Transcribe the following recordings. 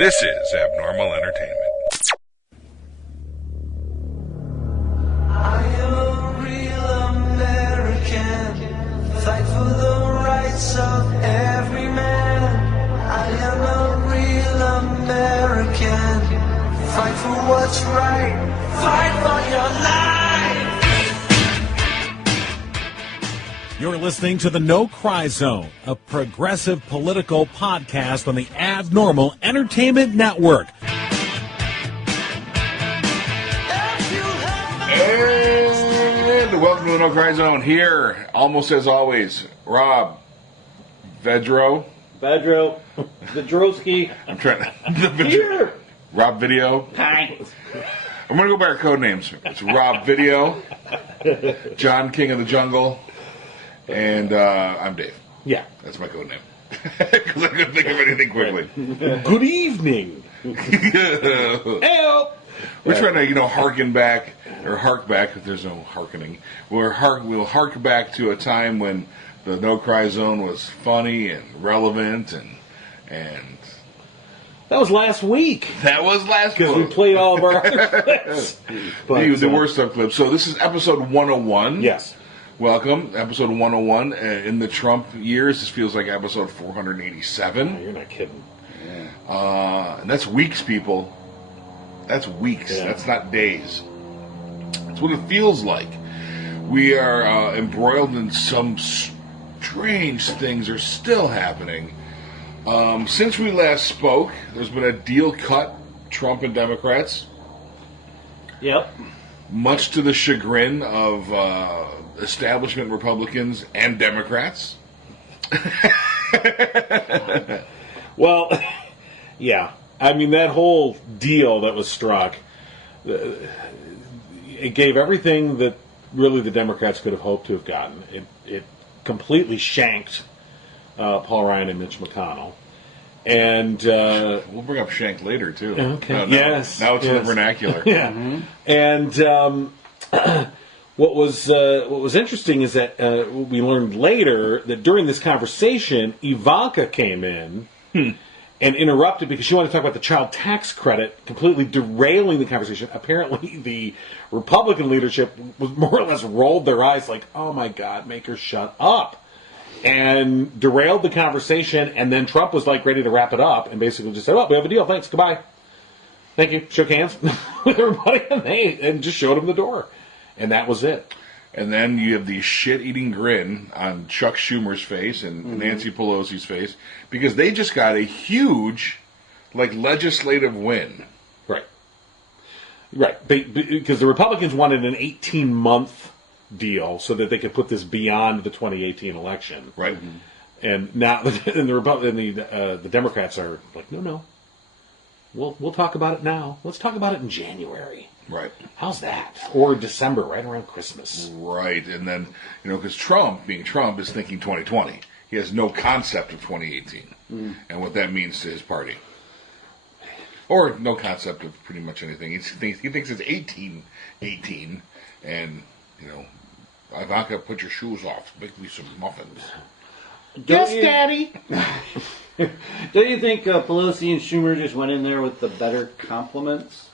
This is Abnormal Entertainment. I am a real American, fight for the rights of every man. I am a real American, fight for what's right, fight for your life. You're listening to the No Cry Zone, a progressive political podcast on the Abnormal Entertainment Network. And welcome to the No Cry Zone. Here, almost as always, Rob Vedro. Vedrowski. I'm trying to... Here. Rob Video. Hi. I'm going to go by our code names. It's Rob Video, John King of the Jungle, and I'm Dave. Yeah. That's my code name. Because I couldn't think of anything quickly. Good evening. Help. We're trying to, harken back, or hark back, if there's no harkening. We'll hark back to a time when the No Cry Zone was funny and relevant, and That was last week. that was last Because we week. played all of our other clips. The worst of clips. So this is episode 101. Yes. Welcome, episode 101. In the Trump years, this feels like episode 487. You're not kidding. And that's weeks, people. That's weeks. Yeah. That's not days. That's what it feels like. We are embroiled in some strange things are still happening. Since we last spoke, there's been a deal cut, Trump and Democrats, Yep. much to the chagrin of establishment Republicans and Democrats. Well, yeah. I mean, that whole deal that was struck, it gave everything that really the Democrats could have hoped to have gotten. It completely shanked Paul Ryan and Mitch McConnell. And We'll bring up Shank later, too. Okay. Now Yes. it's in the Yes. vernacular. yeah, and what was interesting is that we learned later that during this conversation, Ivanka came in and interrupted because she wanted to talk about the child tax credit, completely derailing the conversation. Apparently, the Republican leadership was more or less rolled their eyes, like, "Oh my God, make her shut up." And derailed the conversation, and then Trump was like ready to wrap it up, and basically just said, "Oh, we have a deal. Thanks. Goodbye. Thank you." Shook hands with everybody, and just showed him the door, and that was it. And then you have the shit-eating grin on Chuck Schumer's face and Nancy Pelosi's face because they just got a huge, legislative win. Right. Because the Republicans wanted an 18-month deal so that they could put this beyond the 2018 election. Right. And now, the Democrats are like, no. We'll talk about it now. Let's talk about it in January. Right. How's that? Or December, right around Christmas. Right. And then, because Trump, being Trump, is thinking 2020. He has no concept of 2018 and what that means to his party. Or no concept of pretty much anything. He thinks it's 18, and, Ivanka, put your shoes off. Make me some muffins. Daddy. Don't you think Pelosi and Schumer just went in there with the better compliments?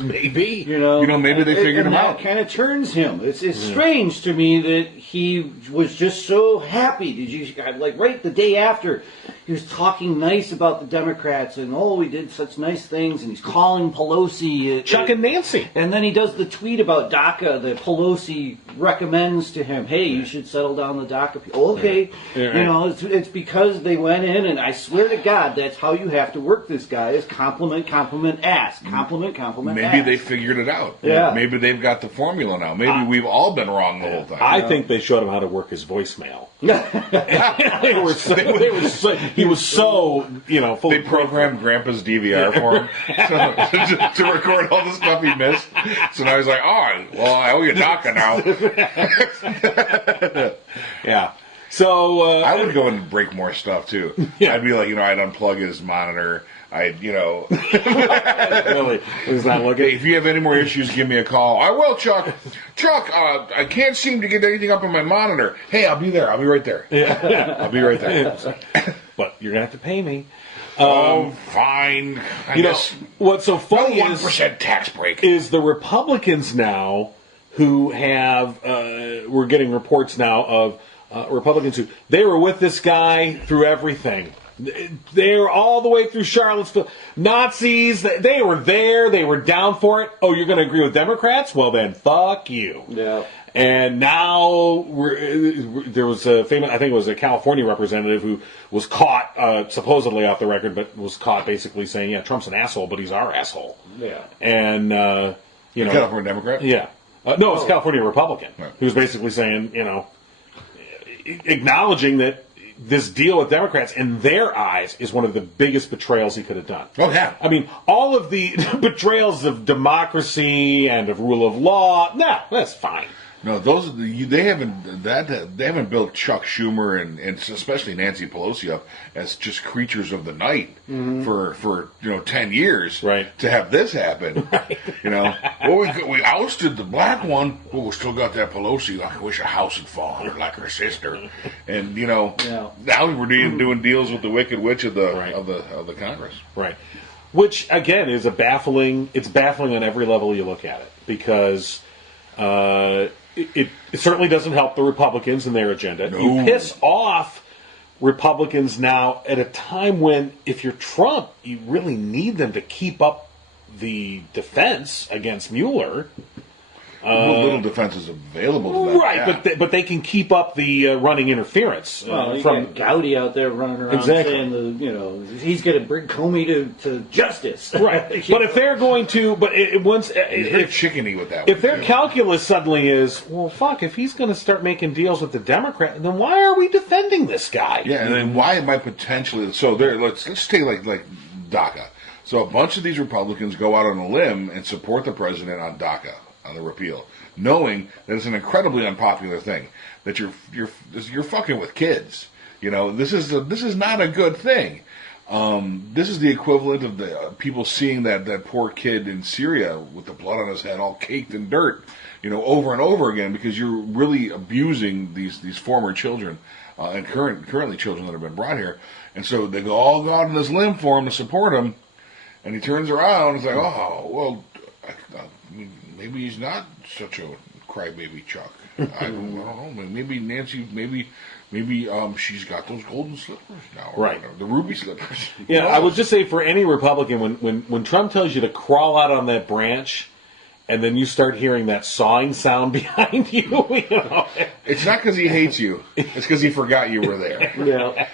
Maybe. Maybe they figured him out. That kind of turns him. It's strange to me that he was just so happy. Did you right the day after he was talking nice about the Democrats and we did such nice things, and he's calling Pelosi Chuck and Nancy. and then he does the tweet about DACA that Pelosi recommends to him. Hey, you should settle down the DACA. Okay, it's because they went in, and I swear to God, that's how you have to work this guy: is compliment, ask, compliment. Maybe they figured it out. Yeah. Maybe they've got the formula now. Maybe we've all been wrong the whole time. I think they showed him how to work his voicemail. He was so, full They of programmed Grandpa's DVR for him to record all the stuff he missed. So now he's like, I owe you DACA now. Yeah. So I would go and break more stuff too. Yeah. I'd be like, I'd unplug his monitor. really, he's not looking. If you have any more issues, give me a call. I will, Chuck. Chuck, I can't seem to get anything up on my monitor. Hey, I'll be there. I'll be right there. Yeah. I'll be right there. But you're gonna have to pay me. Fine. I You know, guess what's so no funny 1% tax break. is the Republicans now who have, we're getting reports now of Republicans who, they were with this guy through everything. They were all the way through Charlottesville. Nazis, they were there, they were down for it. Oh, you're going to agree with Democrats? Well then, fuck you. Yeah. And now there was a famous, I think it was a California representative who was caught, supposedly off the record, but was caught basically saying, yeah, Trump's an asshole, but he's our asshole. Yeah. And, you know. California Democrat? Yeah. No, it's California Republican. Right. He was basically saying, you know, acknowledging that this deal with Democrats, in their eyes, is one of the biggest betrayals he could have done. Oh, yeah. I mean, all of the betrayals of democracy and of rule of law, that's fine. No, they haven't built Chuck Schumer and especially Nancy Pelosi up as just creatures of the night for 10 years. Right. To have this happen, you know, well, we ousted the black one, but we still got that Pelosi. I wish a house had fallen her like her sister, and you know, now we're doing deals with the Wicked Witch of the Congress. Right. Which again is baffling on every level you look at it, because it certainly doesn't help the Republicans and their agenda. No. You piss off Republicans now at a time when, if you're Trump, you really need them to keep up the defense against Mueller. Little defense is available to them. Right, yeah. but they can keep up the running interference Well, you from got Gowdy out there running around Exactly. saying he's going to bring Comey to justice. right. But if they're going to, He's very chickeny with that. If one, their too. calculus suddenly is, well, fuck, if he's going to start making deals with the Democrat, then why are we defending this guy? Yeah, and then why am I potentially so there? Let's take like DACA. So a bunch of these Republicans go out on a limb and support the president on DACA, on the repeal, knowing that it's an incredibly unpopular thing, that you're fucking with kids. You know, this is not a good thing. This is the equivalent of the people seeing that poor kid in Syria with the blood on his head all caked in dirt, you know, over and over again, because you're really abusing these former children and currently children that have been brought here. And so they all go out on this limb for him to support him, and he turns around and is like, oh, well, maybe he's not such a crybaby, Chuck. I don't know. Maybe Nancy, maybe she's got those golden slippers now. Right. The ruby slippers. Yeah, I would just say for any Republican, when Trump tells you to crawl out on that branch, and then you start hearing that sawing sound behind you, you know. It's not because he hates you. It's because he forgot you were there. Yeah.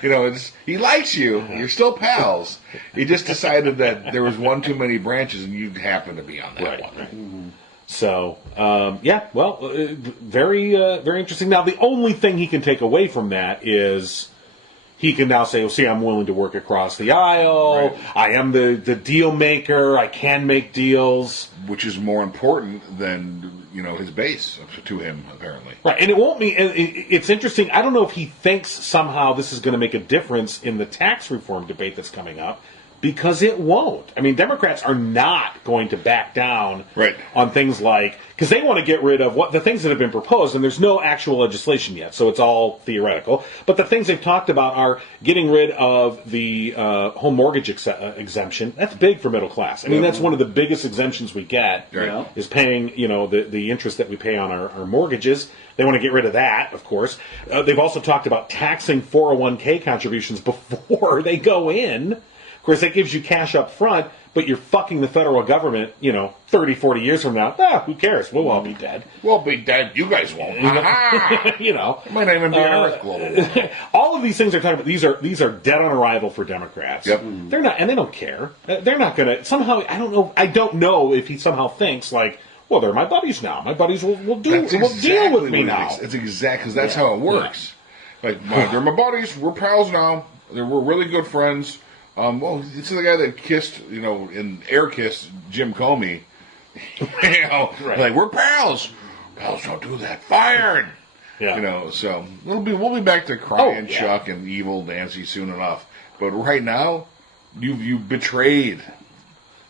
You know, he likes you. You're still pals. He just decided that there was one too many branches, and you happen to be on that one. Right. Mm-hmm. So, very interesting. Now, the only thing he can take away from that is he can now say, well, see, I'm willing to work across the aisle. Right. I am the deal maker. I can make deals. Which is more important than, you know, his base to him, apparently. Right, and it won't be. It's interesting. I don't know if he thinks somehow this is going to make a difference in the tax reform debate that's coming up, because it won't. I mean, Democrats are not going to back down on things like, because they want to get rid of the things that have been proposed, and there's no actual legislation yet, so it's all theoretical. But the things they've talked about are getting rid of the home mortgage exemption. That's big for middle class. I mean, that's one of the biggest exemptions we get is paying, you know, the interest that we pay on our mortgages. They want to get rid of that, of course. They've also talked about taxing 401k contributions before they go in. Of course, that gives you cash up front, but you're fucking the federal government, you know, 30, 40 years from now. Who cares? We'll all be dead. We'll be dead. You guys won't. You know. It might not even be an Earth global. All of these things are talking about, these are dead on arrival for Democrats. Yep. They're not, and they don't care. They're not going to, somehow, I don't know if he somehow thinks like, well, they're my buddies now. My buddies will deal with me now. It's exactly, because that's how it works. Like, they're my buddies. We're pals now. We're really good friends. Well, it's the guy that kissed, you know, air kissed Jim Comey. You know, like, we're pals. Pals don't do that. Fired. Yeah. You know, so we'll be back to crying Chuck and evil Nancy soon enough. But right now, you've betrayed.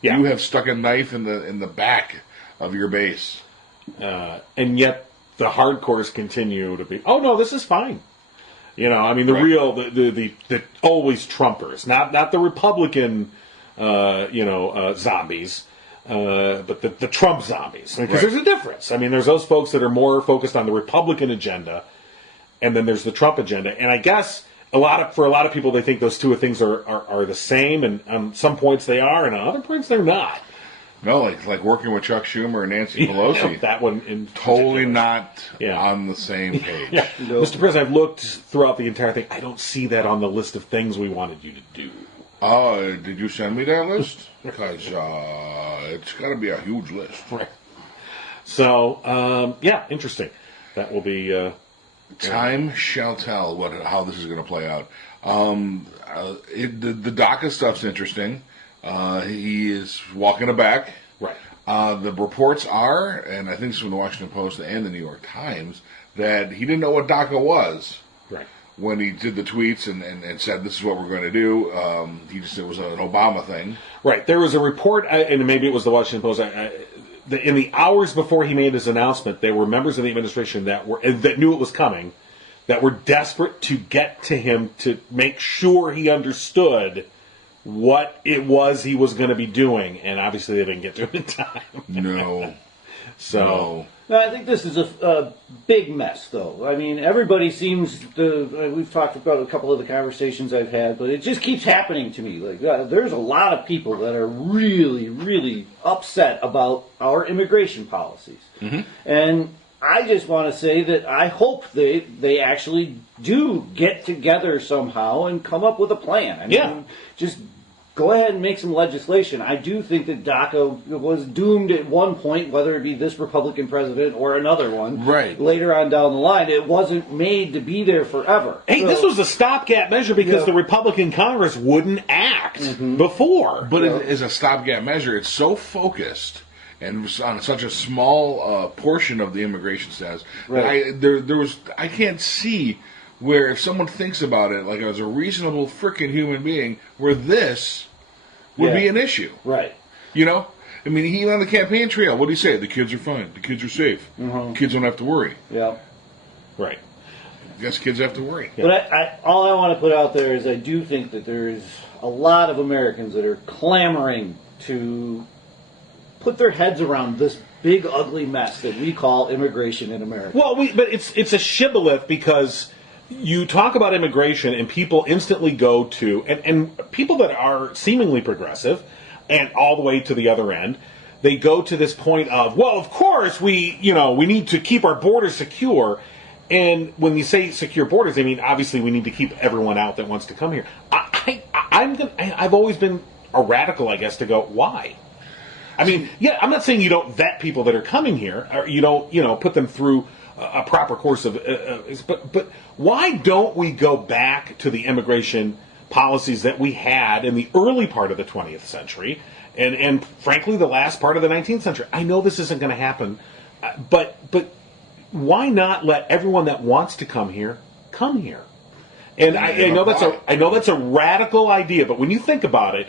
Yeah. You have stuck a knife in the back of your base. And yet the hardcores continue to be, oh no, this is fine. You know, I mean, the always Trumpers, not the Republican, zombies, but the Trump zombies. Because there's a difference. I mean, there's those folks that are more focused on the Republican agenda, and then there's the Trump agenda. And I guess for a lot of people, they think those two things are the same, and on some points they are, and on other points they're not. No, like working with Chuck Schumer and Nancy Pelosi. That one in totally not on the same page. Yeah. No. Mr. President, I've looked throughout the entire thing. I don't see that on the list of things we wanted you to do. Oh, did you send me that list? Because it's got to be a huge list. Right. So, interesting. That will be... Time shall tell how this is going to play out. The DACA stuff's interesting. He is walking it back. Right. The reports are, and I think it's from the Washington Post and the New York Times, that he didn't know what DACA was. Right. When he did the tweets and said this is what we're going to do. It was an Obama thing. Right. There was a report, and maybe it was the Washington Post. In the hours before he made his announcement, there were members of the administration that knew it was coming, that were desperate to get to him to make sure he understood what it was he was going to be doing, and obviously they didn't get to it in time. No. So... No, I think this is a big mess, though. I mean, everybody seems to... We've talked about a couple of the conversations I've had, but it just keeps happening to me. Like, there's a lot of people that are really, really upset about our immigration policies. Mm-hmm. And I just want to say that I hope they actually do get together somehow and come up with a plan. I mean, just go ahead and make some legislation. I do think that DACA was doomed at one point, whether it be this Republican president or another one. Right. Later on down the line, it wasn't made to be there forever. Hey, this was a stopgap measure because the Republican Congress wouldn't act before. But it is a stopgap measure. It's so focused and on such a small portion of the immigration status that I can't see where if someone thinks about it, like as a reasonable freaking human being, where this would be an issue. Right. You know? I mean, he on the campaign trail, what did he say? The kids are fine. The kids are safe. Mm-hmm. Kids don't have to worry. Yeah. Right. I guess kids have to worry. Yeah. But all I want to put out there is I do think that there is a lot of Americans that are clamoring to put their heads around this big, ugly mess that we call immigration in America. Well, but it's a shibboleth because... You talk about immigration and people instantly go to, and people that are seemingly progressive and all the way to the other end, they go to this point of, well, of course we need to keep our borders secure. And when you say secure borders, I mean, obviously we need to keep everyone out that wants to come here. I've always been a radical, I guess, to go, why? I mean, I'm not saying you don't vet people that are coming here, or you don't, put them through a proper course of, but why don't we go back to the immigration policies that we had in the early part of the 20th century, and frankly the last part of the 19th century? I know this isn't going to happen, but why not let everyone that wants to come here come here? And I know that's a radical idea, but when you think about it,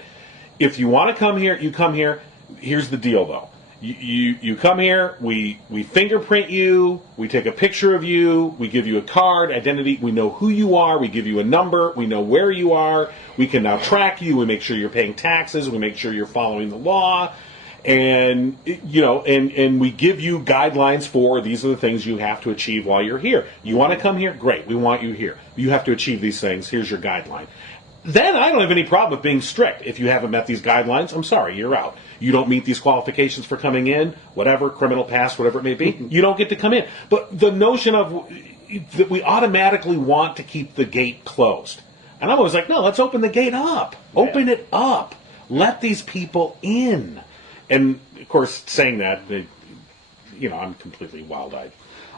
if you want to come here, you come here. Here's the deal, though. You come here, we fingerprint you, we take a picture of you, we give you a card, identity, we know who you are, we give you a number, we know where you are, we can now track you, we make sure you're paying taxes, we make sure you're following the law, and and we give you guidelines for these are the things you have to achieve while you're here. You want to come here? Great, we want you here. You have to achieve these things, here's your guideline. Then I don't have any problem with being strict. If you haven't met these guidelines, I'm sorry, you're out. You don't meet these qualifications for coming in, whatever, criminal past, whatever it may be, you don't get to come in. But the notion of that we automatically want to keep the gate closed. And I'm always like, no, let's open the gate up. Open it up. Let these people in. And, of course, saying that, I'm completely wild-eyed.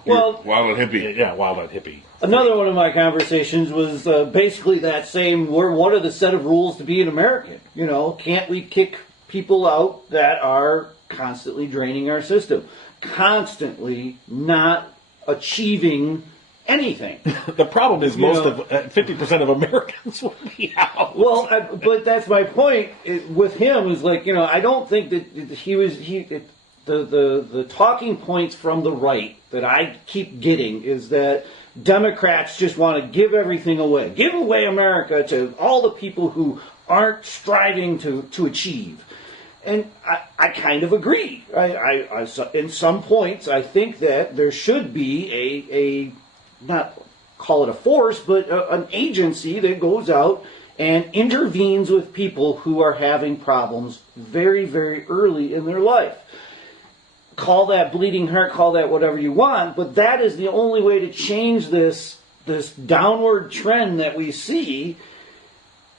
Well, wild-eyed hippie. Yeah, wild-eyed hippie. Another one of my conversations was basically that same, what are the set of rules to be an American? Can't we kick people out that are constantly draining our system? Constantly not achieving anything. The problem is 50% of Americans will be out. Well, but that's my point with him is like, I don't think that the talking points from the right that I keep getting is that Democrats just want to give everything away. Give away America to all the people who aren't striving to achieve. And I kind of agree. I in some points, I think that there should be a not call it a force, but an agency that goes out and intervenes with people who are having problems very, very early in their life. Call that bleeding heart, call that whatever you want, but that is the only way to change this downward trend that we see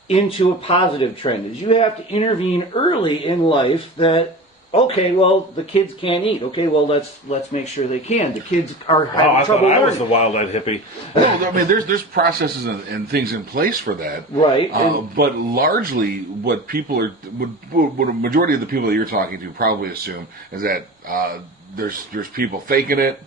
into a positive trend. Is you have to intervene early in life that, okay, well, the kids can't eat. Okay, well, let's make sure they can. The kids are having trouble learning. I was the wild-eyed hippie. Well, I mean, there's processes and things in place for that, right? But largely, what people are, what a majority of the people that you're talking to probably assume is that there's people faking it,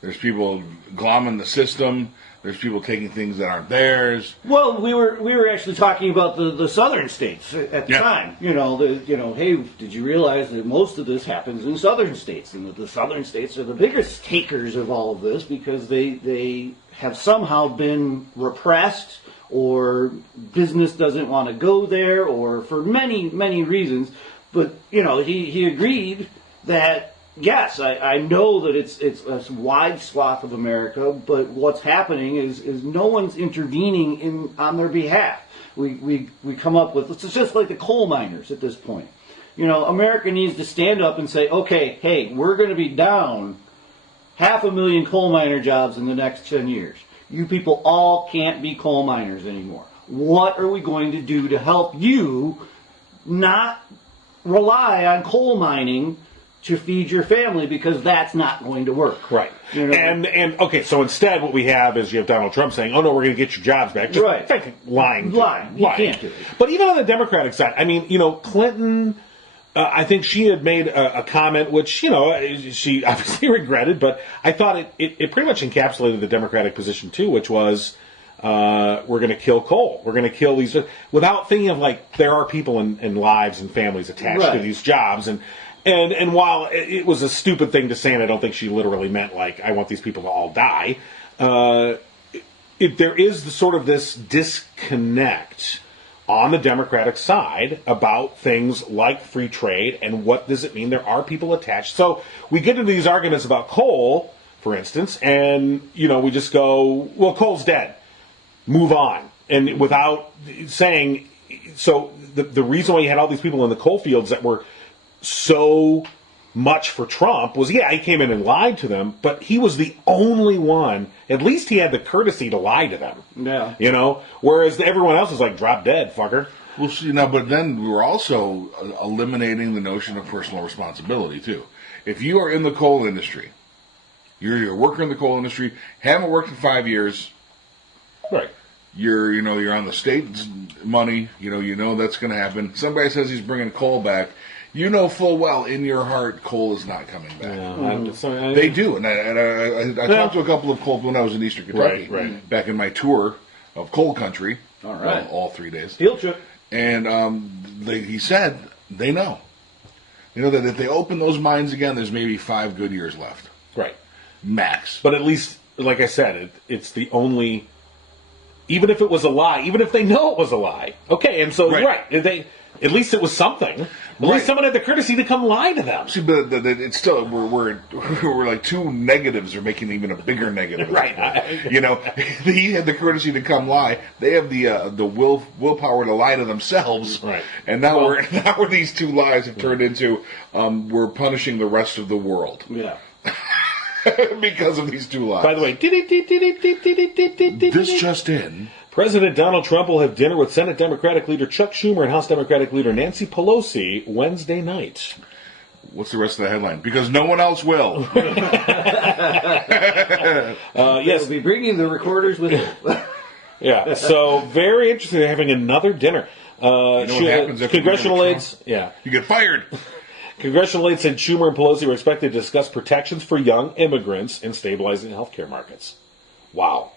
there's people glomming the system. There's people taking things that aren't theirs. Well, we were actually talking about the southern states at the time. Hey, did you realize that most of this happens in southern states, and that the southern states are the biggest takers of all of this because they have somehow been repressed, or business doesn't want to go there, or for many, many reasons. But he agreed that. Yes, I know that it's a wide swath of America, but what's happening is no one's intervening on their behalf. We come up with, it's just like the coal miners at this point. America needs to stand up and say, okay, hey, we're going to be down 500,000 coal miner jobs in the next 10 years. You people all can't be coal miners anymore. What are we going to do to help you not rely on coal mining to feed your family, because that's not going to work. Right. And okay, so instead what we have is you have Donald Trump saying, oh no, we're going to get your jobs back. Just right. Lying. You can't do it. But even on the Democratic side, I mean, Clinton, I think she had made a comment which, she obviously regretted, but I thought it pretty much encapsulated the Democratic position too, which was, we're going to kill coal. We're going to kill these, without thinking of like, there are people and lives and families attached to these jobs. And while it was a stupid thing to say, and I don't think she literally meant, like, I want these people to all die, there is sort of this disconnect on the Democratic side about things like free trade and what does it mean there are people attached. So we get into these arguments about coal, for instance, and, we just go, well, coal's dead. Move on. And without saying, so the reason why you had all these people in the coal fields that were so much for Trump was, he came in and lied to them, but he was the only one, at least he had the courtesy to lie to them. Yeah. Whereas everyone else is like, drop dead, fucker. Well, see, but then we were also eliminating the notion of personal responsibility, too. If you are in the coal industry, you're a worker in the coal industry, haven't worked in 5 years, right? You're on the state's money, that's going to happen. Somebody says he's bringing coal back. You know full well in your heart coal is not coming back. Yeah, they do, and I talked to a couple of coal when I was in Eastern Kentucky, back in my tour of coal country. All right, all 3 days field trip, and he said they know, that if they open those mines again, there's maybe 5 good years left, right, max. But at least, like I said, it's the only. Even if it was a lie, even if they know it was a lie, okay, and so at least it was something. At least someone had the courtesy to come lie to them. See, but it's still we're like two negatives are making even a bigger negative. Right. He had the courtesy to come lie. They have the willpower to lie to themselves. Right. And now we're these two lies have turned into we're punishing the rest of the world. Yeah. Because of these two lies. By the way, this just in. President Donald Trump will have dinner with Senate Democratic Leader Chuck Schumer and House Democratic Leader Nancy Pelosi Wednesday night. What's the rest of the headline? Because no one else will. Yes, we'll be bringing the recorders with them. Yeah, so very interesting. They're having another dinner. What happens if congressional aides? Yeah, you get fired. Congressional aides said Schumer and Pelosi were expected to discuss protections for young immigrants and stabilizing the healthcare markets. Wow.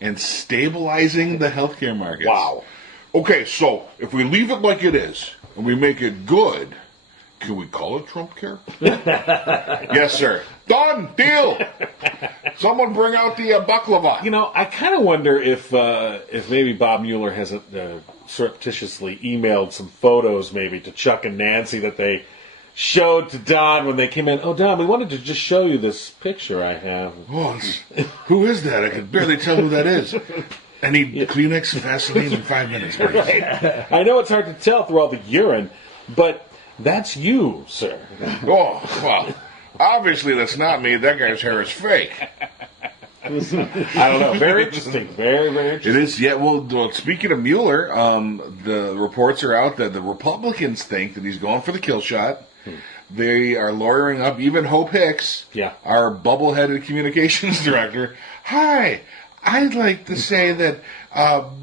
And stabilizing the healthcare markets. Wow. Okay, so if we leave it like it is and we make it good, can we call it Trump care? Yes, sir. Done. Deal. Someone bring out the baklava. You know, I kind of wonder if maybe Bob Mueller hasn't surreptitiously emailed some photos maybe to Chuck and Nancy that they showed to Don when they came in. Oh, Don, we wanted to just show you this picture I have. Oh, who is that? I could barely tell who that is. I need Kleenex, Vaseline in 5 minutes, please. Right. I know it's hard to tell through all the urine, but that's you, sir. Oh, well, obviously that's not me. That guy's hair is fake. I don't know. Very interesting. Very, very interesting. It is, yeah. Well, speaking of Mueller, the reports are out that the Republicans think that he's going for the kill shot. They are lawyering up even Hope Hicks, our bubble-headed communications director. Hi, I'd like to say that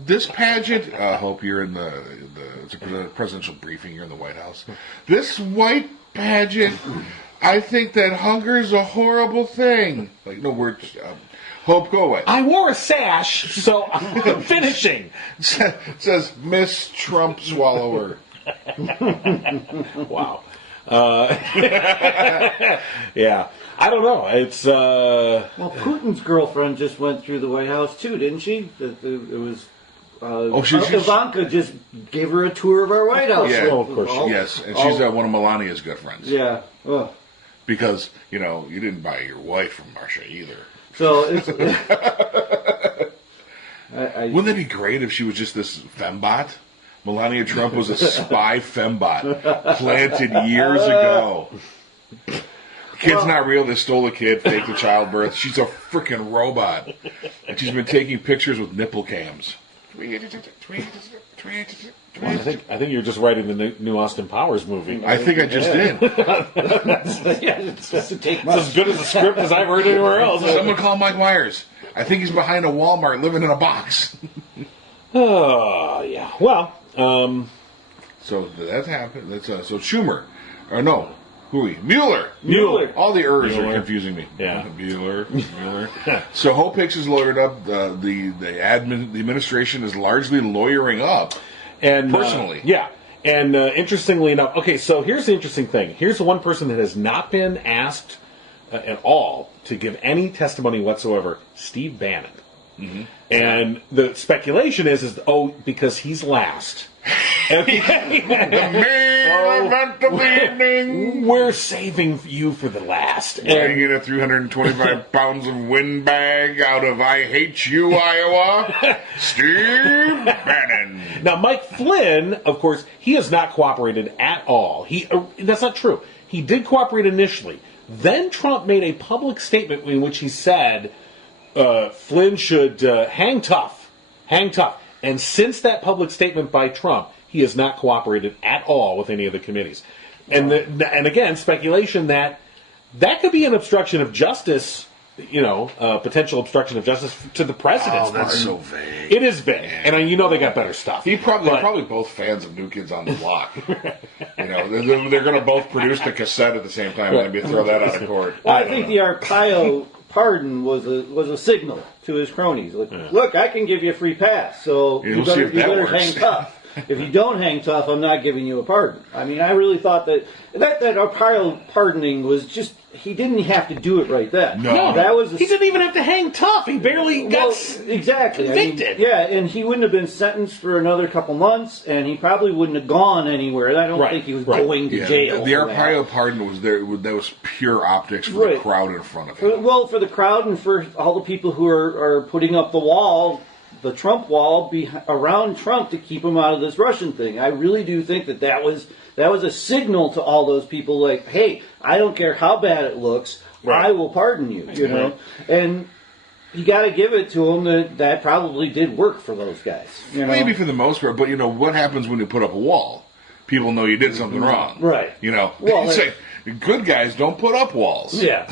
this pageant. Hope you're in it's a presidential briefing. You're in the White House. This white pageant. I think that hunger is a horrible thing. Like no words. Hope, go away. I wore a sash, so I'm finishing. It says Miss Trump Swallower. Wow. Yeah. I don't know. It's well, Putin's girlfriend just went through the White House too, didn't she? It was. Ivanka just gave her a tour of our White House. Yeah, of course. Yes, and she's one of Melania's good friends. Yeah. Ugh. Because you didn't buy your wife from Russia either. So it's. Wouldn't that be great if she was just this fembot? Melania Trump was a spy fembot planted years ago. Kid's not real. They stole a kid, faked a childbirth. She's a freaking robot, and she's been taking pictures with nipple cams. I think you're just writing the new Austin Powers movie. I think I just did. It's as good as a script as I've heard anywhere else. Someone call Mike Myers. I think he's behind a Walmart living in a box. Oh, yeah. Well, so that happened. That's so Schumer, or no, Mueller. All the ers are confusing me. Yeah, Mueller. So Hope Hicks is lawyered up. The administration is largely lawyering up, and personally. And interestingly enough, okay. So here's the interesting thing. Here's the one person that has not been asked at all to give any testimony whatsoever. Steve Bannon. Mm-hmm. And the speculation is because he's last. The main event of the evening. We're saving you for the last. Weighing in at 325 pounds of windbag out of I Hate You, Iowa, Steve Bannon. Now, Mike Flynn, of course, he has not cooperated at all. That's not true. He did cooperate initially. Then Trump made a public statement in which he said Flynn should hang tough. And since that public statement by Trump, he has not cooperated at all with any of the committees. And again, speculation that could be an obstruction of justice, potential obstruction of justice to the president's part. That's so vague. It is vague. And they got better stuff. They're probably both fans of New Kids on the Block. They're going to both produce the cassette at the same time and maybe throw that out of court. Well, I think the Arpaio pardon was a signal to his cronies. Look, I can give you a free pass, so you better hang tough. If you don't hang tough, I'm not giving you a pardon. I mean, I really thought that Arpaio pardoning was just, he didn't have to do it right then. No. He didn't even have to hang tough. He barely got exactly convicted. And he wouldn't have been sentenced for another couple months, and he probably wouldn't have gone anywhere. And I don't think he was going to jail. The Arpaio pardon was there. That was pure optics for the crowd in front of him. Well, for the crowd and for all the people who are putting up the wall, the Trump wall around Trump to keep him out of this Russian thing. I really do think that was a signal to all those people, like, hey, I don't care how bad it looks, I will pardon you, know. And you got to give it to them that probably did work for those guys. Maybe for the most part, but what happens when you put up a wall? People know you did something wrong, right? Well, say good guys don't put up walls. Yeah.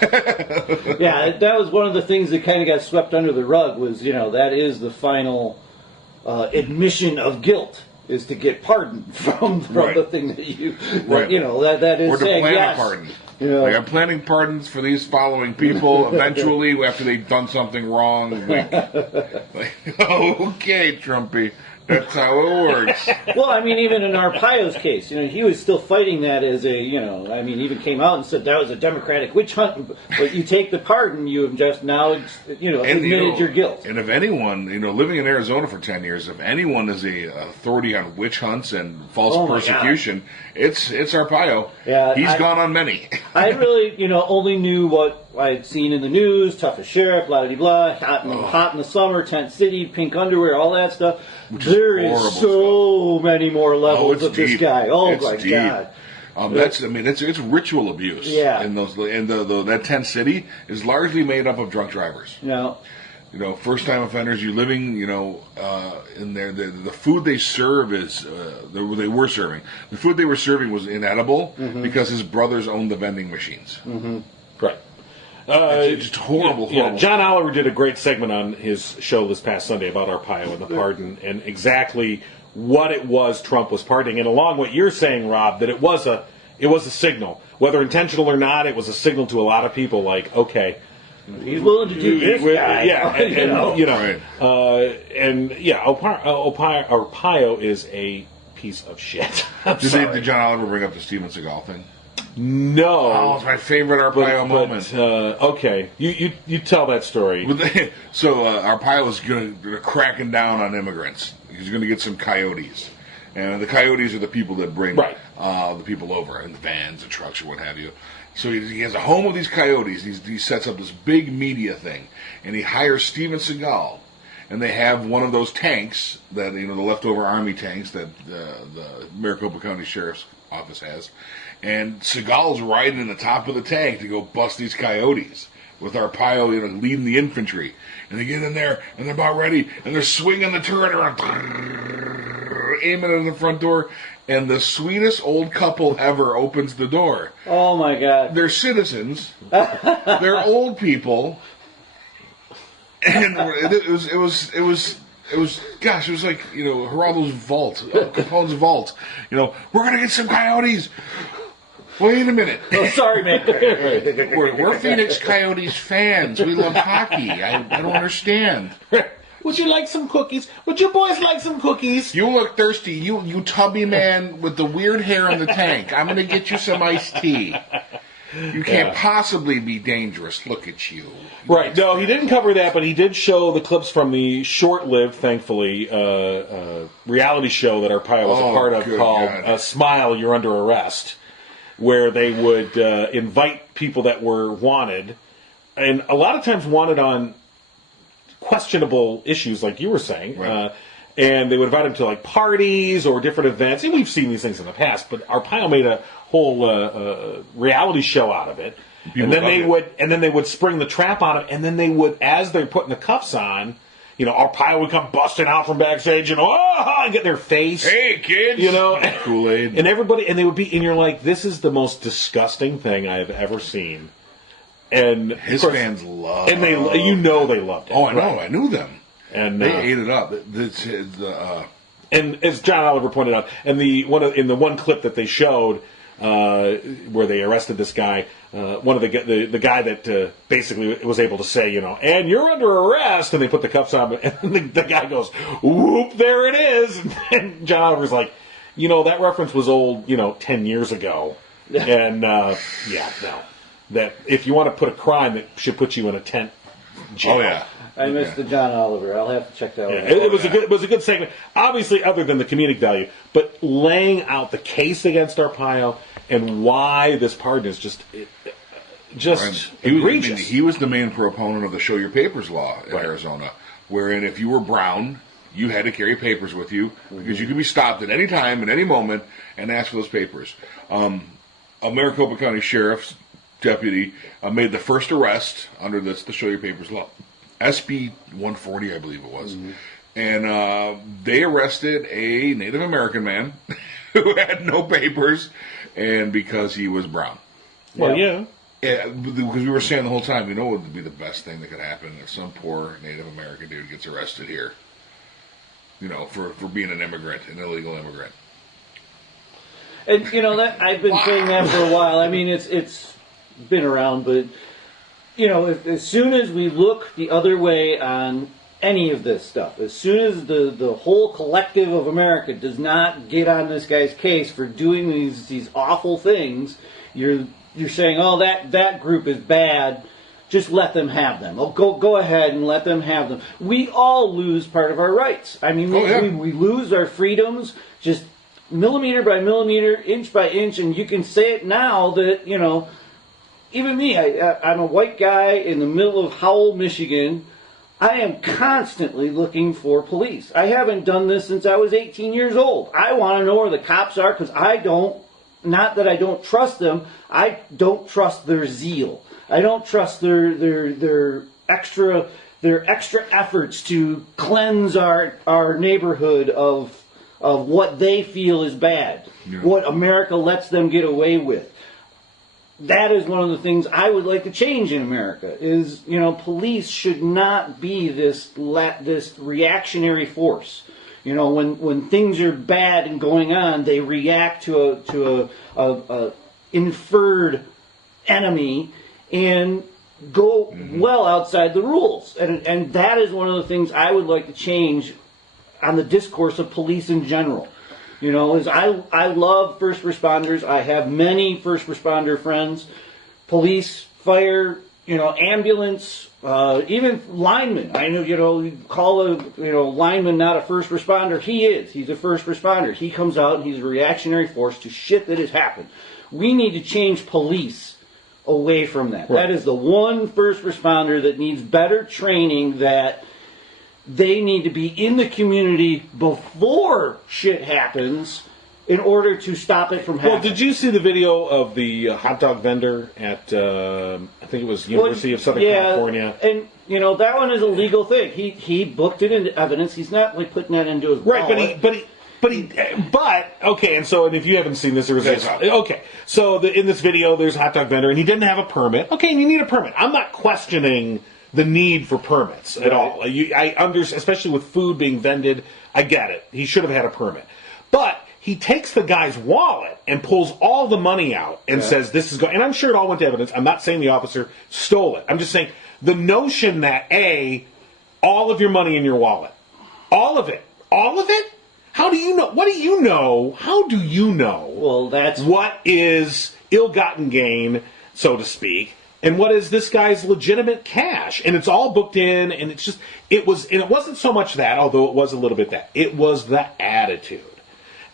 Yeah, that was one of the things that kind of got swept under the rug was, that is the final admission of guilt, is to get pardoned from the thing that you, that is or to saying plan yes. a pardon. Like, I'm planning pardons for these following people eventually after they've done something wrong. Okay, Trumpy. That's how it works. Well, I mean, even in Arpaio's case, he was still fighting that as a, even came out and said that was a democratic witch hunt. But you take the pardon, you have just now, admitted your guilt. And if anyone, living in Arizona for 10 years, if anyone is a authority on witch hunts and false persecution, it's Arpaio. Yeah, He's gone on many. I really, only knew what I had seen in the news, tough as sheriff, blah, blah, blah, hot in the summer, tent city, pink underwear, all that stuff. There is so many more levels of this guy. Oh, it's my deep. God. It's ritual abuse. Yeah. And that tent city is largely made up of drunk drivers. Yeah. First time offenders. You living, in there. The food they serve is they were serving. The food they were serving was inedible because his brothers owned the vending machines. Mm-hmm. Right. It's just horrible. John Oliver did a great segment on his show this past Sunday about Arpaio and the pardon and exactly what it was Trump was pardoning. And along what you're saying, Rob, that it was a signal, whether intentional or not. It was a signal to a lot of people, like, okay, he's willing to do this, guy. Yeah, right. Arpaio is a piece of shit. Did John Oliver bring up the Steven Seagal thing? No. Oh, it's my favorite Arpaio moment. Okay, you tell that story. So Arpaio is going to cracking down on immigrants. He's going to get some coyotes, and the coyotes are the people that bring the people over in the vans, the trucks, or what have you. So he has a home of these coyotes. He sets up this big media thing, and he hires Steven Seagal. And they have one of those tanks that the leftover army tanks that the Maricopa County Sheriff's Office has. And Seagal's riding in the top of the tank to go bust these coyotes with Arpaio, leading the infantry. And they get in there, and they're about ready, and they're swinging the turret around, aiming at the front door, and the sweetest old couple ever opens the door. Oh, my God. They're citizens. They're old people. And it was like, Geraldo's vault, Capone's vault. We're going to get some coyotes. Wait a minute. Oh, sorry, man. We're Phoenix Coyotes fans. We love hockey. I don't understand. Would you like some cookies? Would you boys like some cookies? You look thirsty. You tubby man with the weird hair in the tank. I'm going to get you some iced tea. You can't possibly be dangerous. Look at you. Right. No, he didn't cover that, but he did show the clips from the short-lived, thankfully, reality show that Arpaio was a part of called Smile, You're Under Arrest, where they would invite people that were wanted, and a lot of times wanted on questionable issues, like you were saying. Right. And they would invite him to parties or different events. And we've seen these things in the past, but Arpaio made a whole reality show out of it. And then they would spring the trap on him. And then they would, as they're putting the cuffs on, Arpaio would come busting out from backstage and get in their face. Hey, kids! Kool-Aid. And everybody, and they would be, and you're like, this is the most disgusting thing I have ever seen. And his fans love, and they loved it. Oh, I know, right? I knew them. And they ate it up. And as John Oliver pointed out, and in the one clip that they showed, where they arrested this guy, one of the guy that basically was able to say, and you're under arrest, and they put the cuffs on, and the guy goes, whoop, there it is, and John Oliver's like, that reference was old, 10 years ago, and no. That if you want to put a crime, it should put you in a tent jail. Oh yeah. I missed the John Oliver. I'll have to check that out. It was a good segment. Obviously, other than the comedic value, but laying out the case against Arpaio and why this pardon is just egregious. He was the main proponent of the Show Your Papers law in Arizona, wherein if you were brown, you had to carry papers with you because you could be stopped at any time, at any moment, and ask for those papers. A Maricopa County Sheriff's deputy made the first arrest under the Show Your Papers law. SB 140, I believe it was. Mm-hmm. And they arrested a Native American man who had no papers, and because he was brown. Well, yeah. Because we were saying the whole time, what would be the best thing that could happen if some poor Native American dude gets arrested here, for being an immigrant, an illegal immigrant. And, that I've been saying that for a while. I mean, it's been around, but... as soon as we look the other way on any of this stuff. As soon as the whole collective of America does not get on this guy's case for doing these awful things, you're saying, oh, that group is bad. Just let them have them. Oh, go ahead and let them have them. We all lose part of our rights. I mean, we lose our freedoms just millimeter by millimeter, inch by inch, and you can say it now that, you know, even me, I'm a white guy in the middle of Howell, Michigan. I am constantly looking for police. I haven't done this since I was 18 years old. I want to know where the cops are because not that I don't trust them, I don't trust their zeal. I don't trust their extra efforts to cleanse our neighborhood of what they feel is bad, what America lets them get away with. That is one of the things I would like to change in America. Is, you know, police should not be this reactionary force. You know, when things are bad and going on, they react to a inferred enemy and go well outside the rules. And that is one of the things I would like to change on the discourse of police in general. You know, is I love first responders. I have many first responder friends, police, fire, you know, ambulance, even linemen. I know, you know, you call a lineman not a first responder. He is. He's a first responder. He comes out and he's a reactionary force to shit that has happened. We need to change police away from that. Right. That is the one first responder that needs better training, that they need to be in the community before shit happens in order to stop it from happening. Well, did you see the video of the hot dog vendor at, I think it was University of Southern California? And, you know, that one is a legal thing. He booked it into evidence. He's not, like, putting that into his wallet. But okay, and if you haven't seen this, there was this. Okay, so in this video, there's a hot dog vendor, and he didn't have a permit. Okay, and you need a permit. I'm not questioning the need for permits at all. I understand, especially with food being vended. I get it. He should have had a permit, but he takes the guy's wallet and pulls all the money out and says, "This is going." And I'm sure it all went to evidence. I'm not saying the officer stole it. I'm just saying the notion that all of your money in your wallet, all of it. How do you know? What do you know? How do you know? Well, that's what is ill-gotten gain, so to speak, and what is this guy's legitimate cash? And it's all booked in, and it wasn't so much that, although it was a little bit that. It was the attitude.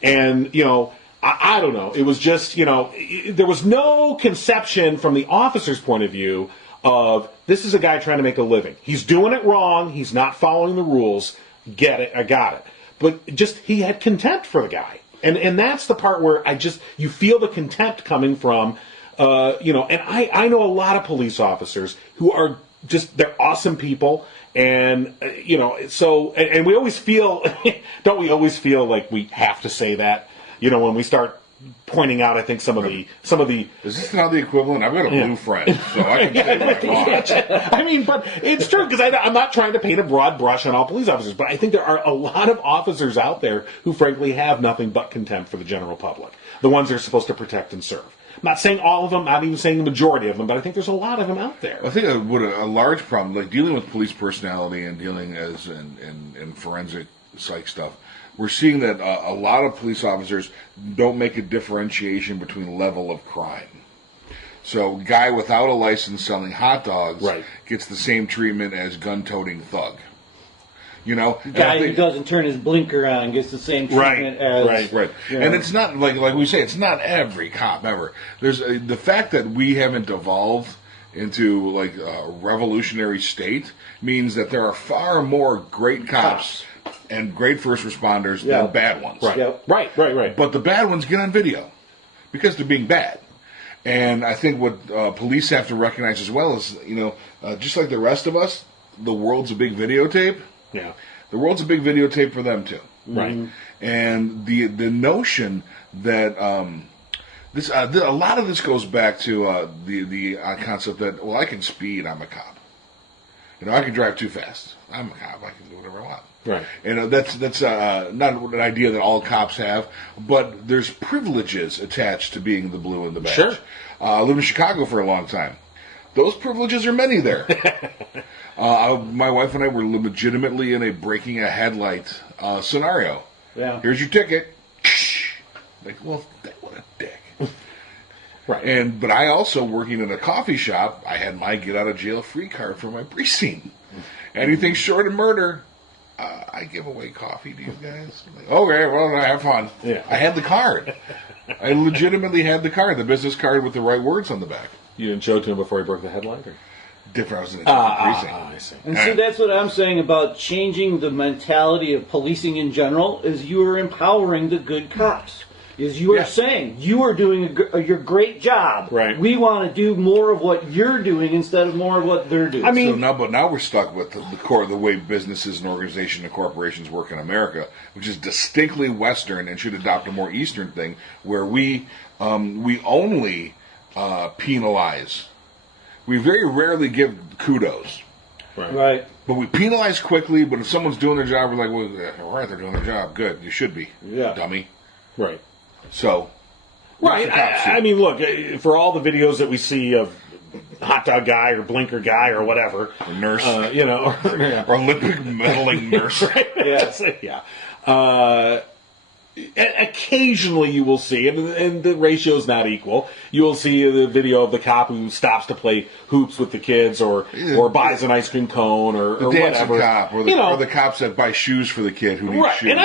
And, you know, I don't know. It was just, you know, there was no conception from the officer's point of view of, this is a guy trying to make a living. He's doing it wrong. He's not following the rules. Get it. I got it. But just, he had contempt for the guy. And that's the part where you feel the contempt coming from, you know, and I know a lot of police officers who are they're awesome people. And, you know, so, and we always feel, don't we always feel like we have to say that, you know, when we start pointing out, I think some of the. Is this now the equivalent? I've got a blue friend, so I can say what I want. I mean, but it's true, because I'm not trying to paint a broad brush on all police officers, but I think there are a lot of officers out there who frankly have nothing but contempt for the general public, the ones they're supposed to protect and serve. I'm not saying all of them, not even saying the majority of them, but I think there's a lot of them out there. I think a large problem, like dealing with police personality and dealing in forensic psych stuff, we're seeing that a lot of police officers don't make a differentiation between level of crime. So, guy without a license selling hot dogs gets the same treatment as gun-toting thug. You know, guy who doesn't turn his blinker on gets the same treatment as right. You know. And it's not like we say, it's not every cop ever. There's the fact that we haven't evolved into like a revolutionary state means that there are far more great cops and great first responders than bad ones. Right. But the bad ones get on video because they're being bad. And I think what police have to recognize as well is, you know, just like the rest of us, the world's a big videotape. Yeah. The world's a big videotape for them too. Right. Mm-hmm. And the notion that a lot of this goes back to the concept that, well, I can speed, I'm a cop. You know, I can drive too fast. I'm a cop. I can do whatever I want. Right. And that's not an idea that all cops have, but there's privileges attached to being the blue and the badge. Sure. I lived in Chicago for a long time. Those privileges are many there. My wife and I were legitimately in a breaking a headlight scenario. Yeah. Here's your ticket. Like, well, what a dick. Right. But I also, working in a coffee shop, I had my get out of jail free card for my precinct. Anything short of murder, I give away coffee to you guys. I'm like, okay, well, have fun. Yeah. I had the card. I legitimately had the card, the business card with the right words on the back. You didn't show it to him before he broke the headlight? Or? Different. I was in a different precinct. I see. And see, that's what I'm saying about changing the mentality of policing in general, is you are empowering the good cops. Is you are saying, you are doing your great job. Right. We want to do more of what you're doing instead of more of what they're doing. I mean, So now we're stuck with the way businesses and organizations and corporations work in America, which is distinctly Western and should adopt a more Eastern thing, where we only penalize. We very rarely give kudos. right. But we penalize quickly, but if someone's doing their job, we're like, well, all right, they're doing their job. Good. You should be. Yeah. Dummy. right. So. Right. what's the cops do? I mean, look, for all the videos that we see of hot dog guy or blinker guy or whatever. Or nurse. You know. or Olympic medaling nurse. Right? Yeah. Occasionally you will see, and the ratio's not equal, you will see the video of the cop who stops to play hoops with the kids or buys an ice cream cone or Dancing whatever. cop, or the cops that buy shoes for the kid who needs Right, shoes. and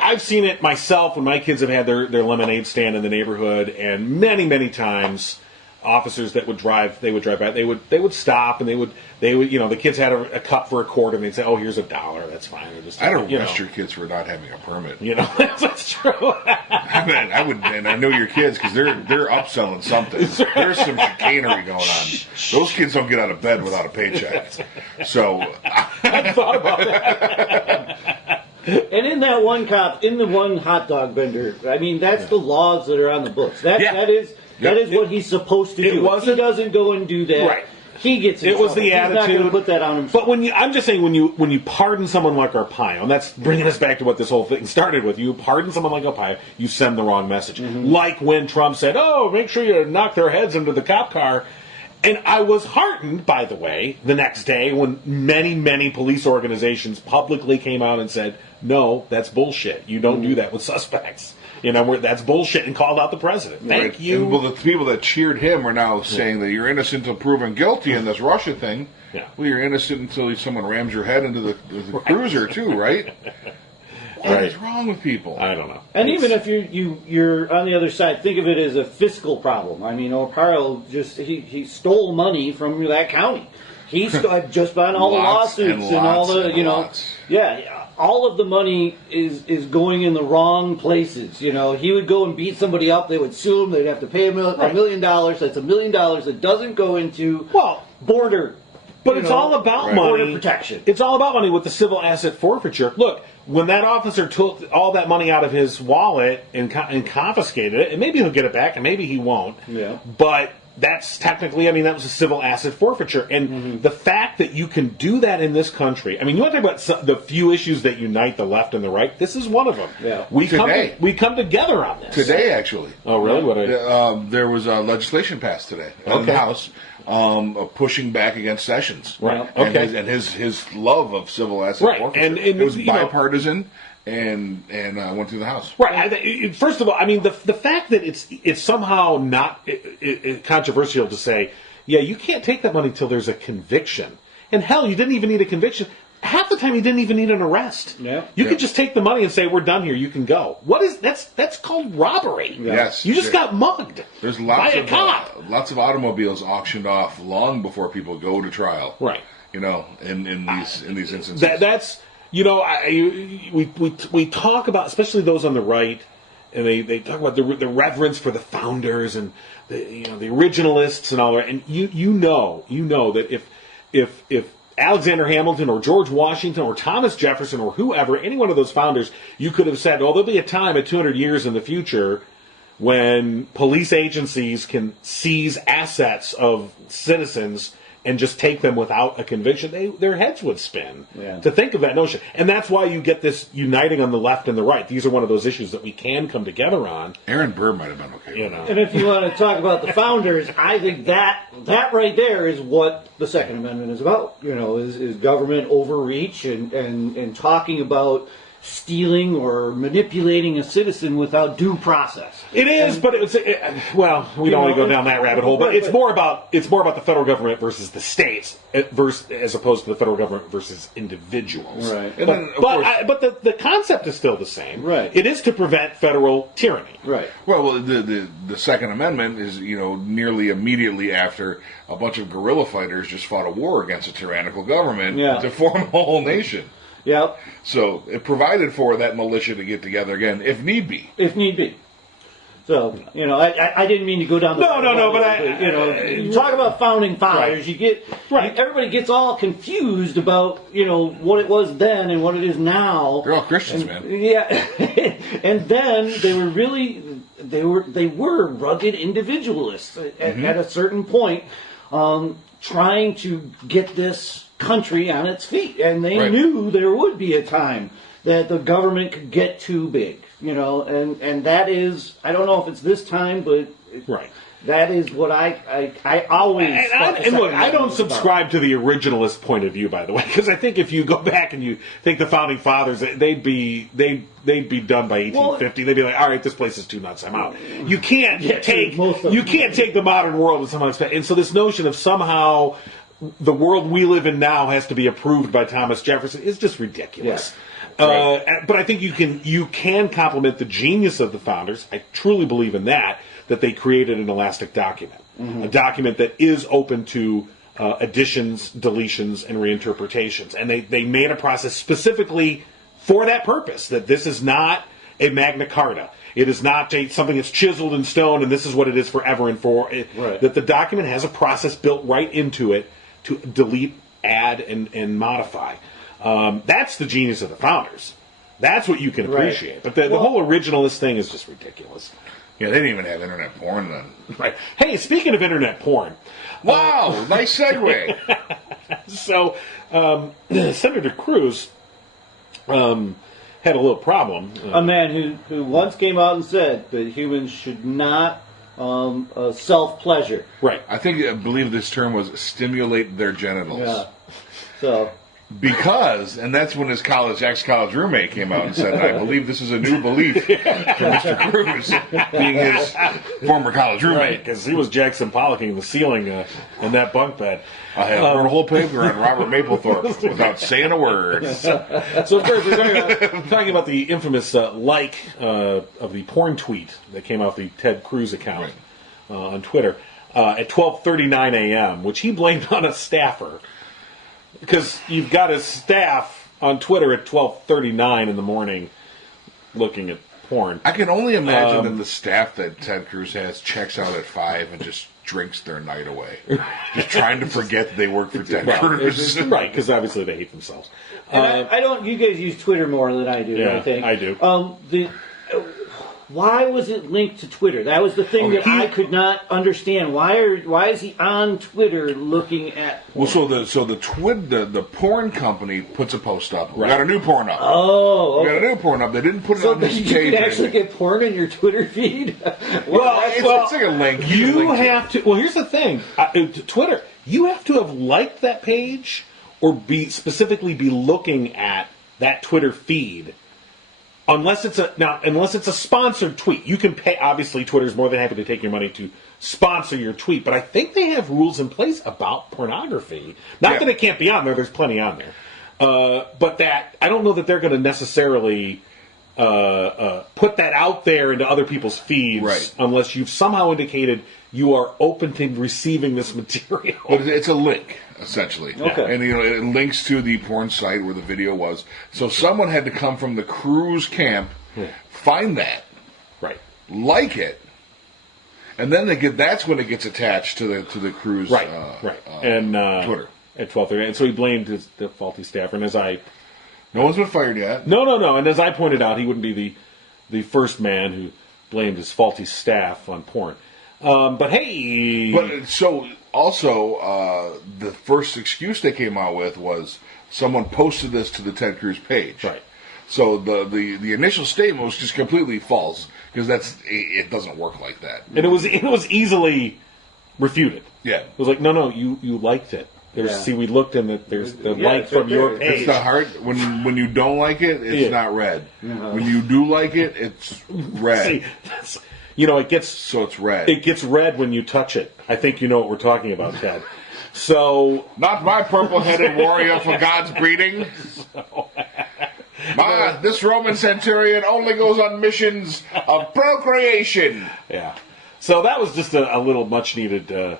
I've seen it myself when my kids have had their lemonade stand in the neighborhood, and many times officers that would drive by, they would stop, and they would the kids had a cup for $0.25, and they'd say, "Oh, here's $1, that's fine." I'd arrest your kids for not having a permit. That's true. I would, and I know your kids because they're upselling something. There's some chicanery going on. Those kids don't get out of bed without a paycheck. So I thought about that. And in that one cop, in the one hot dog vendor, I mean, that's the laws that are on the books. That is what he's supposed to do. If he doesn't go and do that, Right. he gets in It was trouble. the He's attitude. not going to put that on himself. But I'm just saying, when you pardon someone like Arpaio, and that's bringing us back to what this whole thing started with. You pardon someone like Arpaio, you send the wrong message. Mm-hmm. Like when Trump said, "Oh, make sure you knock their heads into the cop car." And I was heartened, by the way, the next day when many police organizations publicly came out and said, "No, that's bullshit. You don't do that with suspects. That's bullshit," and called out the president. Thank you. And, well, the people that cheered him are now saying that you're innocent until proven guilty in this Russia thing. Yeah. Well, you're innocent until someone rams your head into the cruiser too, right? What is wrong with people? I don't know. And even if you're on the other side, think of it as a fiscal problem. I mean, Arpaio he stole money from that county. He just on all the lawsuits and all the all of the money is going in the wrong places. He would go and beat somebody up. They would sue him. They'd have to pay $1 million. That's $1 million that doesn't go into border. But it's all about money. Border protection. It's all about money with the civil asset forfeiture. Look, when that officer took all that money out of his wallet and confiscated it, and maybe he'll get it back, and maybe he won't. Yeah. But that's technically, that was a civil asset forfeiture. And the fact that you can do that in this country, you want to talk about the few issues that unite the left and the right? This is one of them. Yeah. We come together on this. Today, actually. Oh, really? There was legislation passed today in the House pushing back against Sessions. Right. And Okay. his love of civil asset forfeiture. And it was bipartisan. And went through the House. Right. First of all, the fact that it's somehow not controversial to say, yeah, you can't take that money until there's a conviction. And hell, you didn't even need a conviction. Half the time, you didn't even need an arrest. Yeah. You could just take the money and say, "We're done here. You can go." That's called robbery. Yeah. Yes. You just got mugged. There's by a cop. Lots of automobiles auctioned off long before people go to trial. Right. In these instances. That's. We talk about, especially those on the right, and they talk about the reverence for the founders and the originalists and all that. And you know that if Alexander Hamilton or George Washington or Thomas Jefferson or whoever, any one of those founders, you could have said, there'll be a time at 200 years in the future when police agencies can seize assets of citizens and just take them without a conviction, their heads would spin Yeah. to think of that notion. And that's why you get this uniting on the left and the right. These are one of those issues that we can come together on. Aaron Burr might have been okay. You know. And if you want to talk about the founders, I think that right there is what the Second Amendment is about. Is government overreach and talking about stealing or manipulating a citizen without due process. It is, but we don't want to go down that rabbit hole. But it's more about the federal government versus the states, as opposed to the federal government versus individuals. Right. And then, of course, But the concept is still the same. Right. It is to prevent federal tyranny. Right. well, the Second Amendment is nearly immediately after a bunch of guerrilla fighters just fought a war against a tyrannical government to form a whole nation. Yep. So it provided for that militia to get together again, if need be. If need be. So, I didn't mean to go down the No, but you talk about founding fathers, Right. everybody gets all confused about, what it was then and what it is now. They're all Christians, man. Yeah. And then they were rugged individualists at a certain point, trying to get this country on its feet. And they knew there would be a time that the government could get too big, and that is, I don't know if it's this time, but that is what I always and look, I don't subscribe to the originalist point of view, by the way, because I think if you go back and you think the founding fathers, they'd be done by 1850. They'd be like, all right, this place is too nuts, I'm out. You can't take the modern world and somehow expect. And so this notion of somehow the world we live in now has to be approved by Thomas Jefferson is just ridiculous. But I think you can compliment the genius of the founders. I truly believe in that they created an elastic document, a document that is open to additions, deletions, and reinterpretations. And they made a process specifically for that purpose, that this is not a Magna Carta. It is not something that's chiseled in stone and this is what it is forever and for. That the document has a process built right into it to delete, add, and modify. That's the genius of the founders. That's what you can appreciate. But the whole originalist thing is just ridiculous. Yeah, they didn't even have internet porn then. Right. Hey, speaking of internet porn. Wow, nice segue. So, Senator Cruz had a little problem. A man who once came out and said that humans should not self-pleasure. Right. I believe this term was stimulate their genitals. Yeah. So... Because, and that's when his ex-college roommate came out and said, I believe this is a new belief for Mr. Cruz, being his former college roommate. Right, because he was Jackson Pollocking the ceiling in that bunk bed. I have wrote a whole paper on Robert Mapplethorpe without saying a word. So of course, we're talking about the infamous of the porn tweet that came off the Ted Cruz account on Twitter at 12:39 a.m., which he blamed on a staffer. Because you've got his staff on Twitter at 12:39 in the morning looking at porn. I can only imagine that the staff that Ted Cruz has checks out at 5 and just drinks their night away. Just trying to forget that they work for Ted Cruz. Right, because obviously they hate themselves. And I don't. You guys use Twitter more than I do. Yeah, I think I do. Why was it linked to Twitter? That was the thing that I could not understand. Why is he on Twitter looking at? Well, so the porn company puts a post up. We got a new porn up. Oh, okay. We got a new porn up. They didn't put it on this you page. can actually get porn in your Twitter feed. It's like a link. You have to. Well, here's the thing. Twitter. You have to have liked that page or specifically be looking at that Twitter feed. Unless it's a sponsored tweet, you can pay. Obviously, Twitter's more than happy to take your money to sponsor your tweet. But I think they have rules in place about pornography. Not that it can't be on there. There's plenty on there. But that I don't know that they're going to necessarily put that out there into other people's feeds unless you've somehow indicated you are open to receiving this material. But it's a link, essentially. Okay. And it links to the porn site where the video was. So someone had to come from the Cruz camp, find that, like it, and then that's when it gets attached to the Cruz Twitter at 12:30. And so he blamed the faulty staffer. And no one's been fired yet. No. And as I pointed out, he wouldn't be the first man who blamed his faulty staff on porn. But hey, also, the first excuse they came out with was someone posted this to the Ted Cruz page. Right. So the initial statement was just completely false because it doesn't work like that. And it was easily refuted. Yeah. It was like, no, you liked it. See, we looked and there's the like it's from right your there. page. It's not hard when you don't like it. It's not red. When you do like it, it's red. See, it gets So it's red. It gets red when you touch it. I think you know what we're talking about, Ted. So Not my purple-headed warrior for God's breeding. This Roman centurion only goes on missions of procreation. yeah. So that was just a little much needed,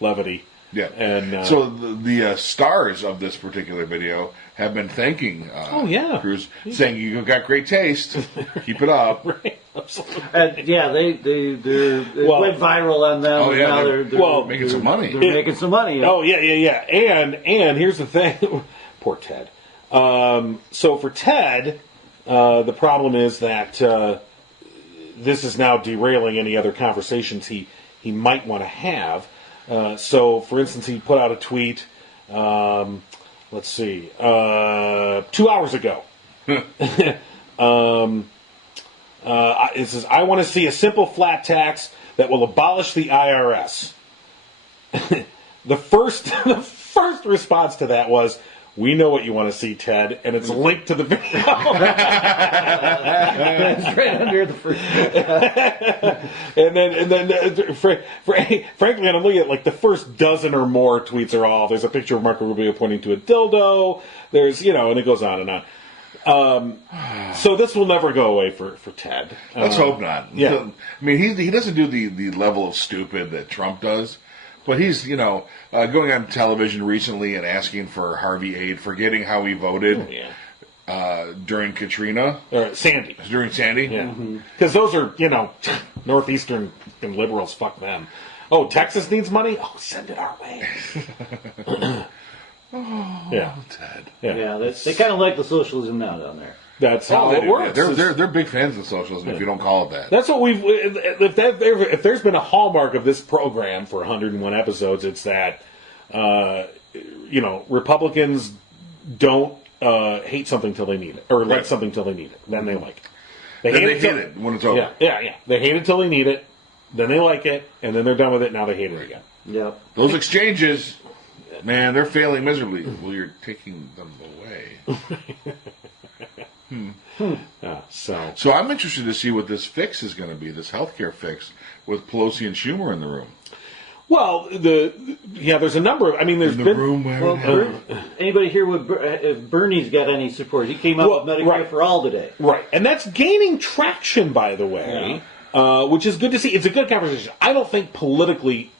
levity. Yeah. And so the stars of this particular video have been thanking Cruz, saying you got great taste. Keep it up. Right. Absolutely. And it went viral on them. Oh, and yeah, now they're making some money. They're making some money. Oh yeah. And here's the thing. Poor Ted. So for Ted, the problem is that this is now derailing any other conversations he might want to have. So, for instance, he put out a tweet, 2 hours ago. It says, I want to see a simple flat tax that will abolish the IRS. The first response to that was, we know what you want to see, Ted, and it's linked to the video. It's right under the first. Frankly, I'm looking at the first dozen or more tweets are all. There's a picture of Marco Rubio pointing to a dildo. There's and it goes on and on. So this will never go away for Ted. Let's hope not. Yeah. I mean, he doesn't do the level of stupid that Trump does. But he's, going on television recently and asking for Harvey aid, forgetting how he voted during Katrina. Sandy. During Sandy? Yeah. Because those are, Northeastern liberals. Fuck them. Oh, Texas needs money? Oh, send it our way. Yeah. Ted. Yeah, they kind of like the socialism now down there. That's how it works. They're big fans of socialism, if you don't call it that. That's what we've. If there's been a hallmark of this program for 101 episodes, it's that Republicans don't hate something till they need it, or like something till they need it. Then they like it. They hate it when it's over. Yeah. They hate it till they need it. Then they like it, and then they're done with it. Now they hate it again. Yep. Those exchanges, man, they're failing miserably. Well, you're taking them away. So I'm interested to see what this fix is going to be, this healthcare fix with Pelosi and Schumer in the room. Well, there's a number of. I mean, there's been. Anybody here if Bernie's got any support? He came out with Medicare for all today. Right, and that's gaining traction, by the way, which is good to see. It's a good conversation. I don't think politically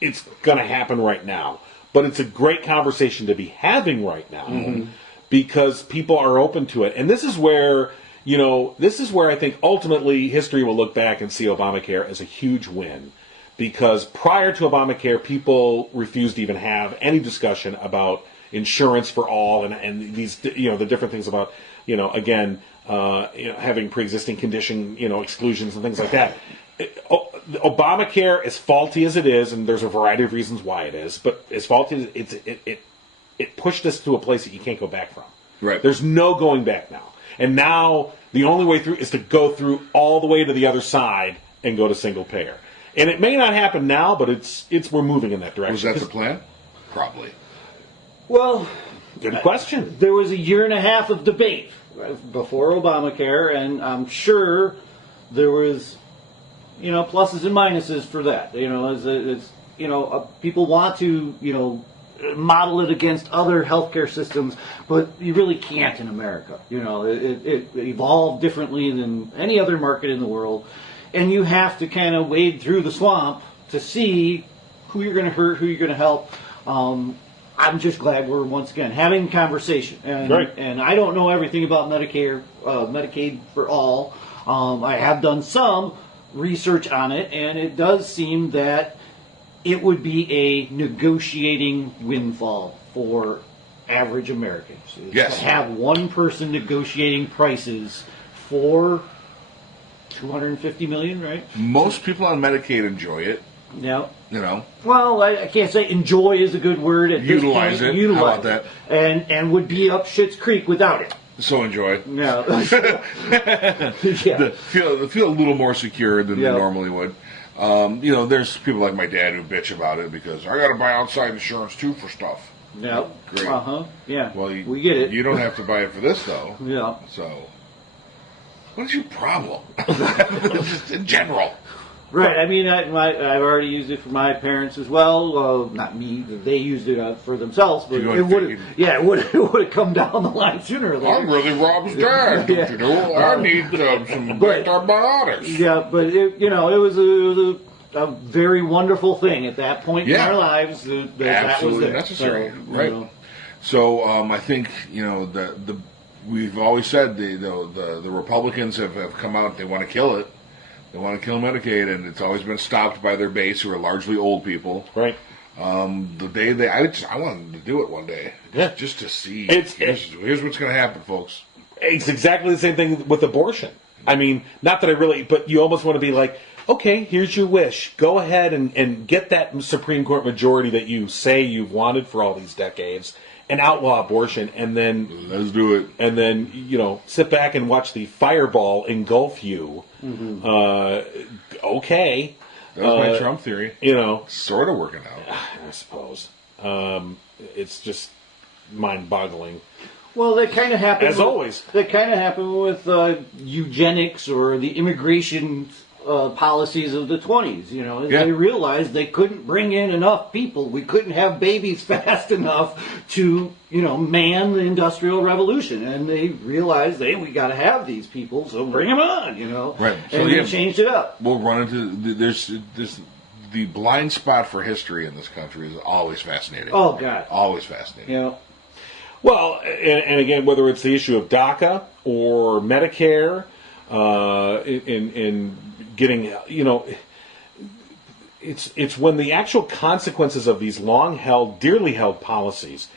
it's going to happen right now, but it's a great conversation to be having right now. Mm-hmm. Because people are open to it. And this is where I think ultimately history will look back and see Obamacare as a huge win. Because prior to Obamacare, people refused to even have any discussion about insurance for all and these, the different things about, having pre-existing condition, exclusions and things like that. Obamacare, as faulty as it is, and there's a variety of reasons why it is, but as faulty as it pushed us to a place that you can't go back from. Right. There's no going back now. And now the only way through is to go through all the way to the other side and go to single payer. And it may not happen now, but we're moving in that direction. Was that the plan? Probably. Well, good question. There was a year and a half of debate before Obamacare, and I'm sure there was, pluses and minuses for that. People want to, model it against other healthcare systems, but you really can't in America. It evolved differently than any other market in the world, and you have to kind of wade through the swamp to see who you're going to hurt, who you're going to help. I'm just glad we're once again having a conversation, and I don't know everything about Medicaid for all. I have done some research on it, and it does seem that it would be a negotiating windfall for average Americans. Yes. To have one person negotiating prices for $250 million, right? Most people on Medicaid enjoy it. Yeah. You know, Well, I can't say enjoy is a good word. At Utilize this point. it. Utilize How about it. And would be up Schitt's Creek without it. so enjoy. No. Yeah. Feel a little more secure than Yeah. they normally would. You know, there's people like my dad who bitch about it because I got to buy outside insurance too for stuff. Yeah. Great. Yeah. Well, we get it. You don't have to buy it for this though. Yeah. So, what is your problem? Just in general. Right. I mean, I've already used it for my parents as well. Not me. They used it for themselves, but You're it going would to- have. Yeah, it would have come down the line sooner or later. I'm really Rob's dad. Yeah. You know, I need some But- antibiotics. Yeah, but it was a very wonderful thing at that point in Yeah. our lives. That Absolutely was there. necessary, So, right? you know. So I think you know the we've always said the Republicans have come out. They want to kill it. They want to kill Medicaid, and it's always been stopped by their base, who are largely old people. Right. The day I wanted to do it one day, Yeah. just to see. It's- Here's what's going to happen, folks. It's exactly the same thing with abortion. I mean, not that I really, but you almost want to be like, okay, here's your wish. Go ahead and get that Supreme Court majority that you say you've wanted for all these decades and outlaw abortion, and then Let's do it. you know, sit back and watch the fireball engulf you. Okay. That was my Trump theory. You know, Sort of working out. I suppose. It's just mind-boggling. Well, that kind of happened. As always. That kind of happened with eugenics or the immigration policies of the 20s. You know, Yeah. they realized they couldn't bring in enough people. We couldn't have babies fast enough to, you know, man the Industrial Revolution. And they realized, hey, we got to have these people, so bring them on. You know, Right. So, and yeah. they changed it up. We'll run into there's the blind spot for history in this country is always fascinating. Oh God. Always fascinating. You know. Well, and again, whether it's the issue of DACA or Medicare, in getting, you know, it's when the actual consequences of these long-held, dearly held policies,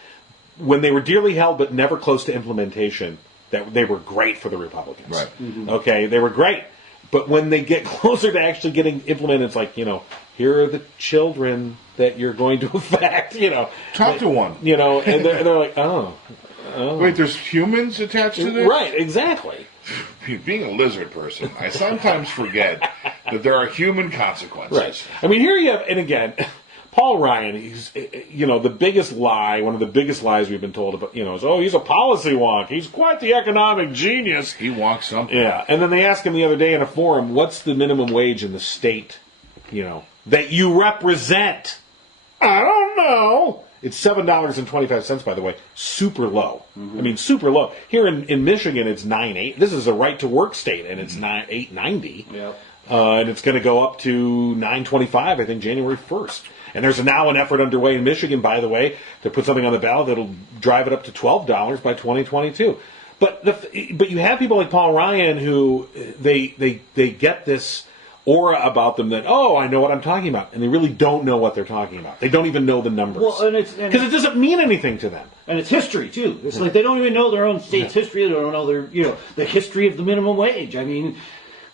when they were dearly held but never close to implementation, that they were great for the Republicans. Right. Okay, they were great. But when they get closer to actually getting implemented, it's like, you know, here are the children that you're going to affect, you know. Talk to one. You know, and they're like, oh. Wait, there's humans attached to this? Right, exactly. Being a lizard person, I sometimes forget that there are human consequences. Right. I mean, here you have, and again, Paul Ryan, he's, you know, the biggest lie, one of the biggest lies we've been told about, you know, is, oh, he's a policy wonk. He's quite the economic genius. He wants something. Yeah. And then they asked him the other day in a forum, what's the minimum wage in the state, you know, that you represent? I don't know. It's $7.25, by the way. Super low. I mean, super low. Here in Michigan, it's $9.8. This is a right-to-work state, and it's $8.90. Yep. And it's going to go up to $9.25, I think, January 1st. And there's now an effort underway in Michigan, by the way, to put something on the ballot that'll drive it up to $12 by 2022. But you have people like Paul Ryan who they get this aura about them that, oh, I know what I'm talking about, and they really don't know what they're talking about. They don't even know the numbers. Well, because it doesn't mean anything to them. And it's history too. It's like they don't even know their own state's history. They don't know their, you know, the history of the minimum wage. I mean,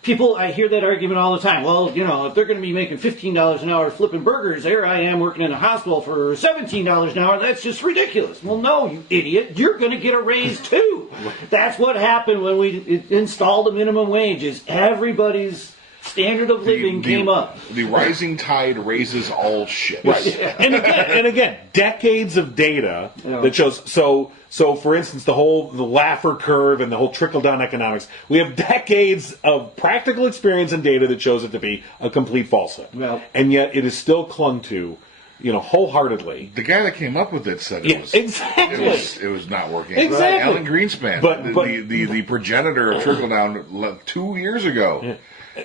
I hear that argument all the time. Well, you know, if they're going to be making $15 an hour flipping burgers, there I am working in a hospital for $17 an hour. That's just ridiculous. Well, no, you idiot. You're going to get a raise too. That's what happened when we installed the minimum wage. Is everybody's standard of living came up. The rising tide raises all ships. Right. And again, decades of data that shows. So for instance, the Laffer curve and the whole trickle down economics. We have decades of practical experience and data that shows it to be a complete falsehood. Yeah. And yet it is still clung to, you know, wholeheartedly. The guy that came up with it said it was exactly. it was not working. Exactly. Alan Greenspan, But the progenitor of trickle down 2 years ago.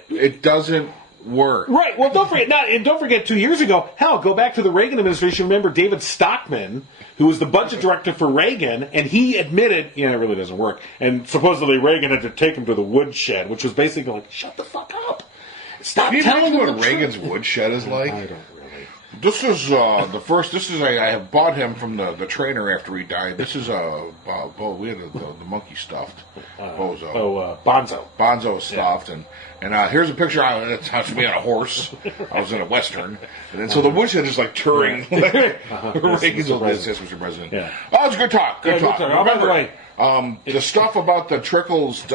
It doesn't work. Right. Well, don't forget 2 years ago. Hell, go back to the Reagan administration. Remember David Stockman, who was the budget director for Reagan, and he admitted, it really doesn't work. And supposedly Reagan had to take him to the woodshed, which was basically like, shut the fuck up. Stop Can you telling imagine him what the Reagan's truth. woodshed is like? I don't really. This is the first. This is I have bought him from the trainer after he died. This is we had the monkey stuffed Bozo. Bonzo stuffed, and here's a picture. It's me on a horse. I was in a western, and then so the woodshed is like touring. Reagan's this, Mr. President. Yeah. Oh, it's a good talk. Good talk. Oh, by the way, the stuff about the trickles,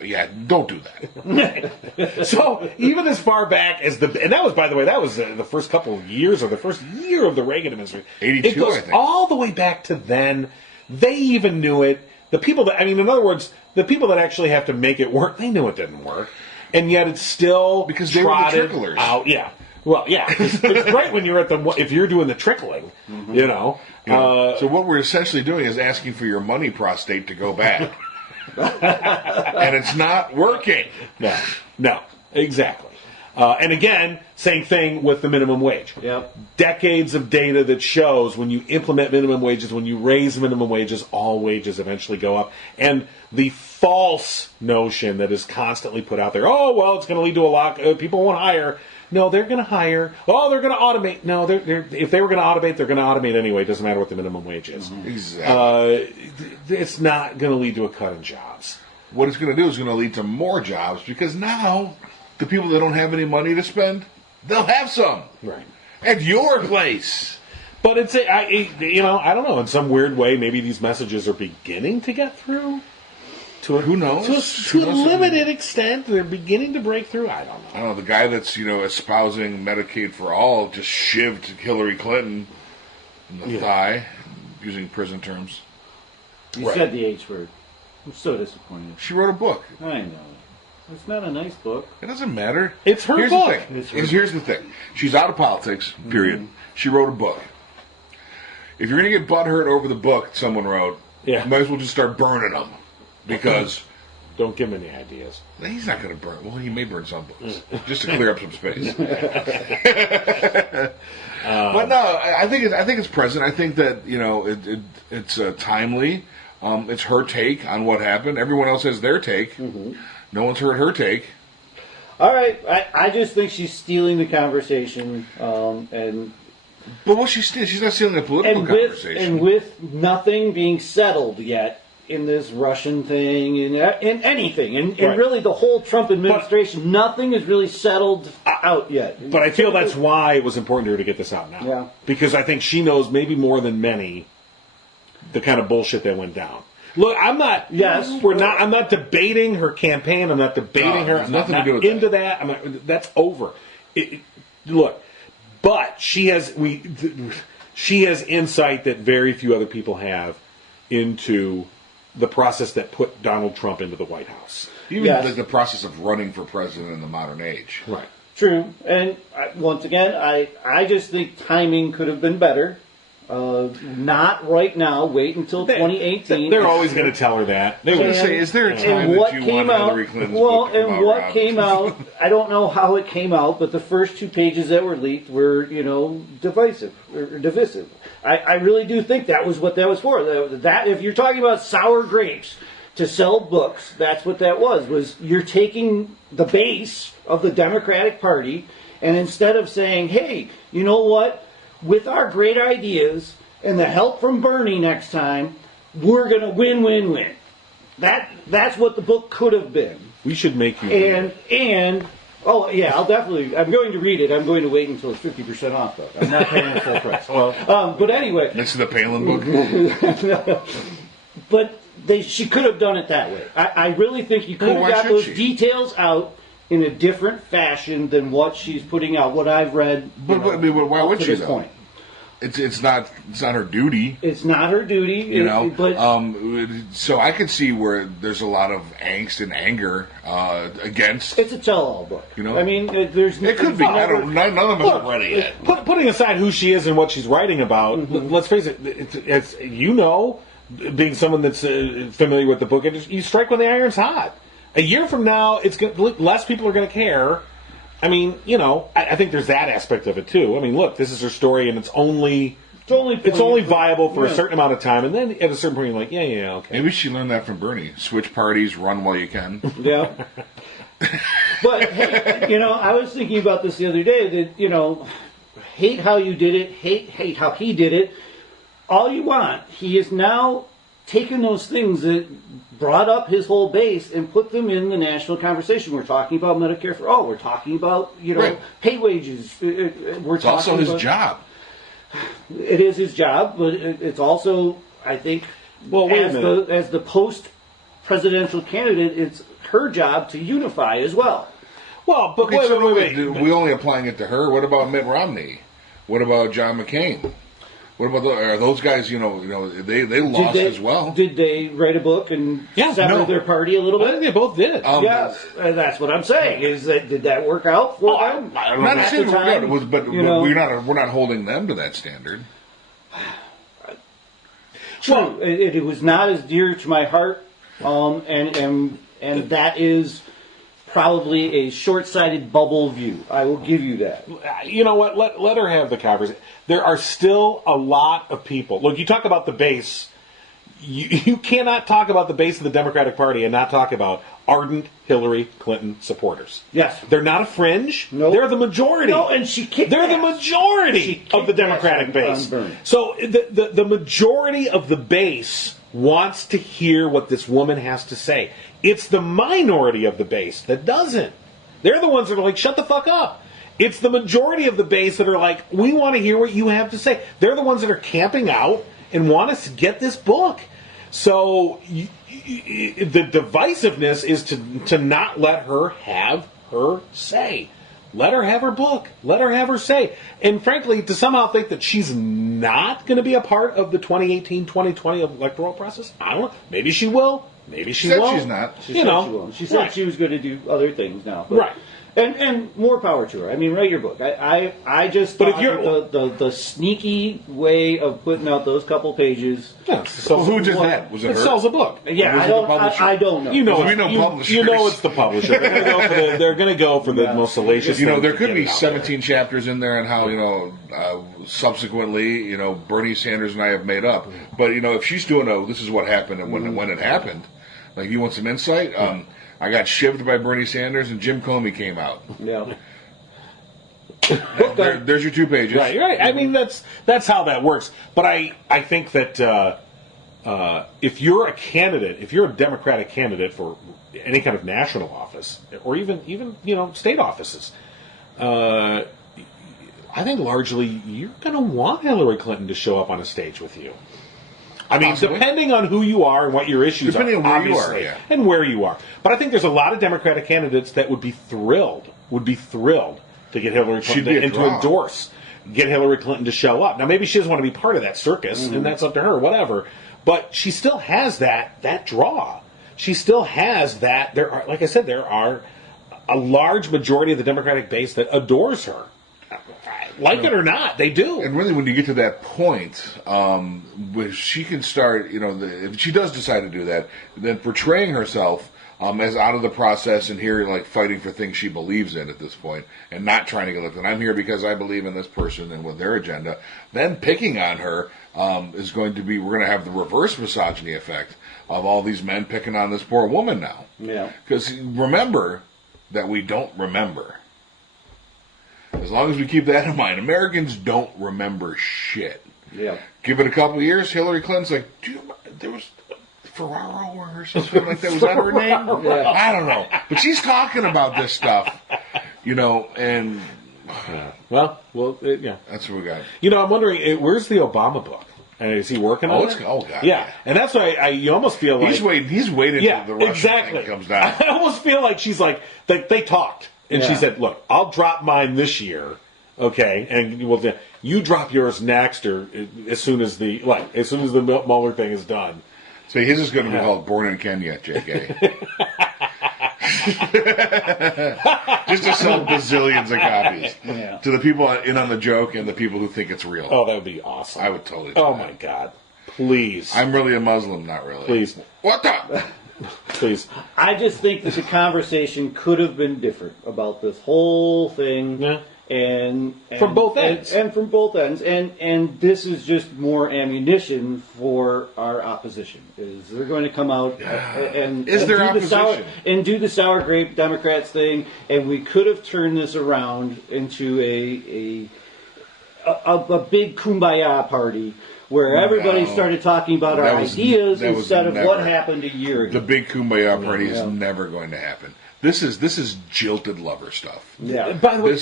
yeah, don't do that. So even as far back as and that was, by the way, that was the first couple of years or the first year of the Reagan administration. 82, it goes I think. all the way back to then. They even knew it. The people that, I mean, in other words, the people that actually have to make it work, they knew it didn't work, and yet it's still because they were the trotted tricklers. out. Yeah. Well, yeah, it's great when you're if you're doing the trickling, you know. So what we're essentially doing is asking for your money prostate to go back. And it's not working. No, exactly. And again, same thing with the minimum wage. Yep. Decades of data that shows when you implement minimum wages, when you raise minimum wages, all wages eventually go up. And the false notion that is constantly put out there, oh, well, it's going to lead to a lot, people won't hire. No, they're going to hire. Oh, they're going to automate. No, if they were going to automate, they're going to automate anyway. It doesn't matter what the minimum wage is. Exactly. It's not going to lead to a cut in jobs. What it's going to do is going to lead to more jobs because now the people that don't have any money to spend, they'll have some. Right. At your place. But it's, I don't know. In some weird way, maybe these messages are beginning to get through. Who knows? To a limited extent, they're beginning to break through. I don't know. I don't know. The guy that's espousing Medicaid for all just shivved Hillary Clinton in the thigh, using prison terms. You said the H word. I'm so disappointed. She wrote a book. I know. It's not a nice book. It doesn't matter. It's her book. Here's the thing. She's out of politics, period. Mm-hmm. She wrote a book. If you're going to get butthurt over the book someone wrote, you might as well just start burning them. Because... Don't give him any ideas. He's not going to burn. Well, he may burn some books. Just to clear up some space. But no, I think it's present. I think that, it's timely. It's her take on what happened. Everyone else has their take. Mm-hmm. No one's heard her take. All right. I just think she's stealing the conversation. But what she's not stealing the political conversation. And with nothing being settled yet in this Russian thing, in anything, and really the whole Trump administration, nothing is really settled out yet. But I feel that's why it was important to her to get this out now. Yeah. Because I think she knows maybe more than many the kind of bullshit that went down. Look, I'm not. Yes, I'm not debating her campaign. I'm not debating her. I'm nothing not to do with into that. That's over. Look, but she has insight that very few other people have into the process that put Donald Trump into the White House. Even the process of running for president in the modern age. Right. True. And once again, I just think timing could have been better. Not right now. Wait until 2018. They're always going to tell her that. They would say, "Is there a time that you want Hillary Clinton's book to come out?" What came out? I don't know how it came out, but the first 2 pages that were leaked were, divisive. I really do think that was what that was for. That if you're talking about sour grapes to sell books, that's what that was. Was you're taking the base of the Democratic Party, and instead of saying, "Hey, you know what? With our great ideas and the help from Bernie next time, we're going to win. That's what the book could have been. We should make you oh yeah, I'm going to read it. I'm going to wait until it's 50% off though. I'm not paying the full price. But anyway. Next to the Palin book? But she could have done it that way. I really think you could have got those details out in a different fashion than what she's putting out, what I've read. But why would she though? Point. It's not her duty. It's not her duty. So I could see where there's a lot of angst and anger against. It's a tell-all book. I mean, there's. It could be. None of us have read it yet. Putting aside who she is and what she's writing about, let's face it. It's being someone that's familiar with the book, you strike when the iron's hot. A year from now, less people are going to care. I mean, I think there's that aspect of it too. I mean, look, this is her story, and it's only viable for a certain amount of time, and then at a certain point, you're like, yeah, okay. Maybe she learned that from Bernie. Switch parties, run while you can. Yeah. But hey, I was thinking about this the other day. That hate how you did it, hate how he did it. All you want. He is now taken those things that brought up his whole base and put them in the national conversation. We're talking about Medicare for all. We're talking about Right. pay wages. It's also his job. It is his job, but it's also, I think, Well, wait a minute. as the post-presidential candidate, it's her job to unify as well. Well, but Okay, wait. Are we only applying it to her? What about Mitt Romney? What about John McCain? What about are those guys? They lost as well. Did they write a book and sever their party a little I bit? think they both did. Yes, that's what I'm saying. Is that did that work out for them? I'm not At saying the time, it was, but we're not holding them to that standard. True, it was not as dear to my heart, and that is probably a short-sighted bubble view. I will give you that. You know what? Let her have the conversation. There are still a lot of people. Look, you talk about the base. You cannot talk about the base of the Democratic Party and not talk about ardent Hillary Clinton supporters. Yes. They're not a fringe. Nope. They're the majority. No, and she kicked They're the ass. majority of the Democratic base. So the majority of the base wants to hear what this woman has to say. It's the minority of the base that doesn't. They're the ones that are like, shut the fuck up. It's the majority of the base that are like, we want to hear what you have to say. They're the ones that are camping out and want us to get this book. So the divisiveness is to not let her have her say. Let her have her book. Let her have her say. And frankly, to somehow think that she's not going to be a part of the 2018-2020 electoral process, I don't know. Maybe she will. Maybe she won't. She's not. She said she was going to do other things now. But, right. And more power to her. I mean, write your book. I just But if thought you're- the sneaky way of putting out those couple pages. Yeah, so Who did that? Was it It her? sells a book. Yeah, Was it the publisher? I don't know. You know, We know publishers. you know it's the publisher. They're going to go for the most salacious. There thing to could get be it out there. 17 chapters in there, and how subsequently, Bernie Sanders and I have made up. But if she's doing this is what happened and when it happened. Like, you want some insight? I got shivved by Bernie Sanders, and Jim Comey came out. Yeah. There's your 2 pages. Right. I mean, that's how that works. But I think that if you're a candidate, if you're a Democratic candidate for any kind of national office, or even state offices, I think largely you're going to want Hillary Clinton to show up on a stage with you. I mean, Possibly. depending on who you are and what your issues Depending are, on where you are, obviously, yeah. and where you are. But I think there's a lot of Democratic candidates that would be thrilled to get Hillary She'd be Clinton a and to draw. endorse, get Hillary Clinton to show up. Now, maybe she doesn't want to be part of that circus, and that's up to her, whatever. But she still has that draw. She still has that. There are, like I said, there are a large majority of the Democratic base that adores her. Like it or not, they do. And really, when you get to that point, where she can start, if she does decide to do that, then portraying herself as out of the process and here, like, fighting for things she believes in at this point, and not trying to get looked at. I'm here because I believe in this person and with their agenda. Then picking on her is going to be, we're going to have the reverse misogyny effect of all these men picking on this poor woman now. Yeah. Because remember that we don't remember. As long as we keep that in mind, Americans don't remember shit. Yeah. Give it a couple of years, Hillary Clinton's like, there was Ferraro or something like that. Was that her name? Yeah. I don't know. But she's talking about this stuff, and Well, yeah. that's what we got. I'm wondering, where's the Obama book? Is he working on it? Oh, God. Yeah, and that's why you almost feel like... He's waiting Yeah, until the Russian exactly. thing comes down. I almost feel like she's like, they talked. And she Yeah. said, look, I'll drop mine this year, okay? And you drop yours next, or as soon as the Mueller thing is done. So his is going to be called Born in Kenya, JK. Just to sell bazillions of copies. Yeah. To the people in on the joke and the people who think it's real. Oh, that would be awesome. I would totally do Oh, that. my God. Please. I'm really a Muslim, not really. Please. What the? Please. I just think that the conversation could have been different about this whole thing. Yeah. And From both ends. And from both ends. And this is just more ammunition for our opposition. Is they're going to come out and Is there do the sour grape Democrats thing, and we could have turned this around into a big Kumbaya party where everybody started talking about our ideas instead of what happened a year ago. The big Kumbaya party is never going to happen. This is jilted lover stuff. Yeah. By the way,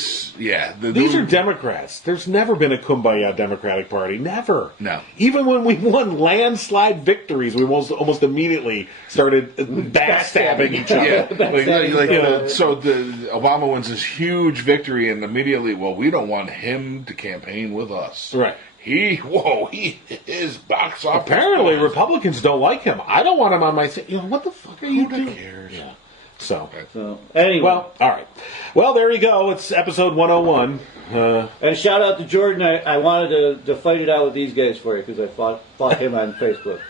these are Democrats. There's never been a Kumbaya Democratic Party. Never. No. Even when we won landslide victories, we almost immediately started backstabbing each other. Yeah. So the Obama wins this huge victory, and immediately, well, we don't want him to campaign with us. Right. He is box office. Apparently, Republicans don't like him. I don't want him on my thing. What the fuck are you doing? Who cares? Yeah. So anyway. Well, all right. Well, there you go. It's episode 101. And shout out to Jordan. I wanted to fight it out with these guys for you because I fought him on Facebook.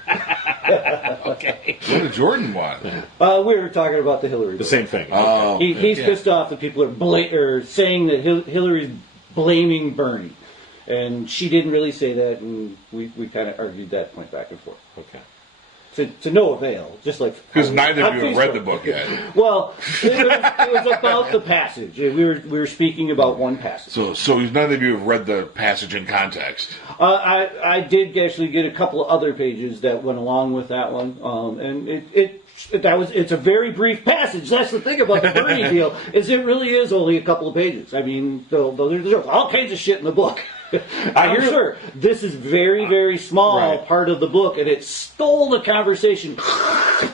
Okay. What did Jordan want? We were talking about the Hillary. The same thing. Oh, He's pissed off that people are saying that Hillary's blaming Bernie. And she didn't really say that, and we kind of argued that point back and forth. Okay. To no avail, just like... Because neither of you have read the book yet. Well, it was about the passage. We were speaking about one passage. So none of you have read the passage in context. I did actually get a couple of other pages that went along with that one, and it's a very brief passage. That's the thing about the Bernie deal, is it really is only a couple of pages. I mean, there's all kinds of shit in the book. I'm sure this is very, very small part of the book, and it stole the conversation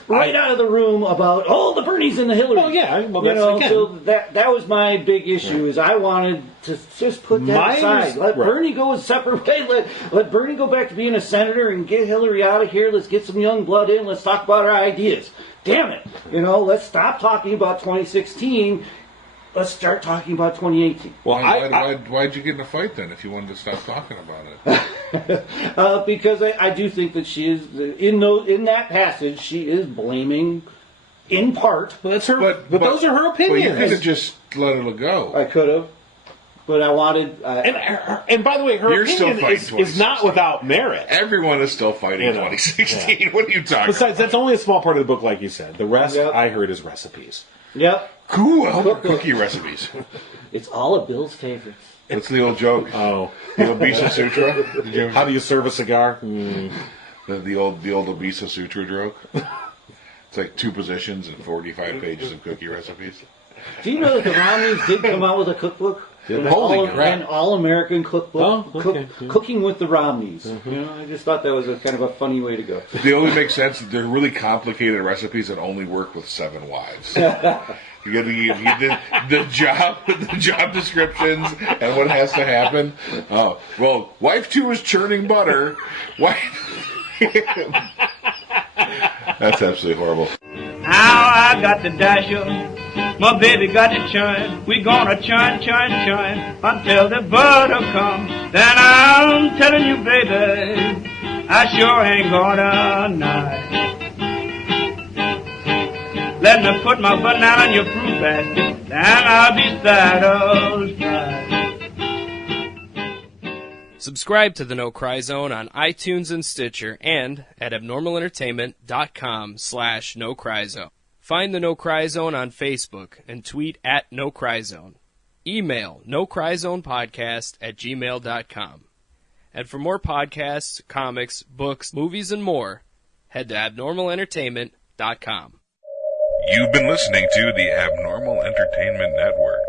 right out of the room about the Bernies and the Hillary. Well, yeah, that's so that was my big issue. Is I wanted to just put that aside. Let Bernie go a separate way. Let Bernie go back to being a senator and get Hillary out of here. Let's get some young blood in. Let's talk about our ideas. Damn it, let's stop talking about 2016. Let's start talking about 2018. Well, why'd you get in a fight then if you wanted to stop talking about it? Because I do think that she is, in that passage, she is blaming, in part. Well, that's her, but those are her opinions. Well, you could have just let it go. I could have. But I wanted... and by the way, her opinion is not without merit. Everyone is still fighting 2016. Yeah. What are you talking Besides, that's only a small part of the book, like you said. The rest, I heard, is recipes. Yep. Cool. Cookie recipes. It's all of Bill's favorites. What's the old joke? Oh. The Obisa Sutra? How do you serve a cigar? The old Obisa Sutra joke? It's like 2 positions and 45 pages of cookie recipes. Do you know that the Romneys did come out with a cookbook? Holy crap. An all-American cookbook. Oh, okay. Cooking with the Romneys. Mm-hmm. I just thought that was a kind of a funny way to go. They only make sense. They're really complicated recipes that only work with 7 wives. You get the job descriptions and what has to happen. Oh, well, wife 2 is churning butter. That's absolutely horrible. Now I got the dasher. My baby got to churn. We gonna churn until the butter comes. Then I'm telling you, baby, I sure ain't gonna night. Let me put my banana in your fruit basket, then I'll be satisfied. Subscribe to the No Cry Zone on iTunes and Stitcher and at abnormalentertainment.com/No Cry Zone. Find the No Cry Zone on Facebook and tweet at No Cry Zone. Email nocryzonepodcast@gmail.com. And for more podcasts, comics, books, movies, and more, head to abnormalentertainment.com. You've been listening to the Abnormal Entertainment Network.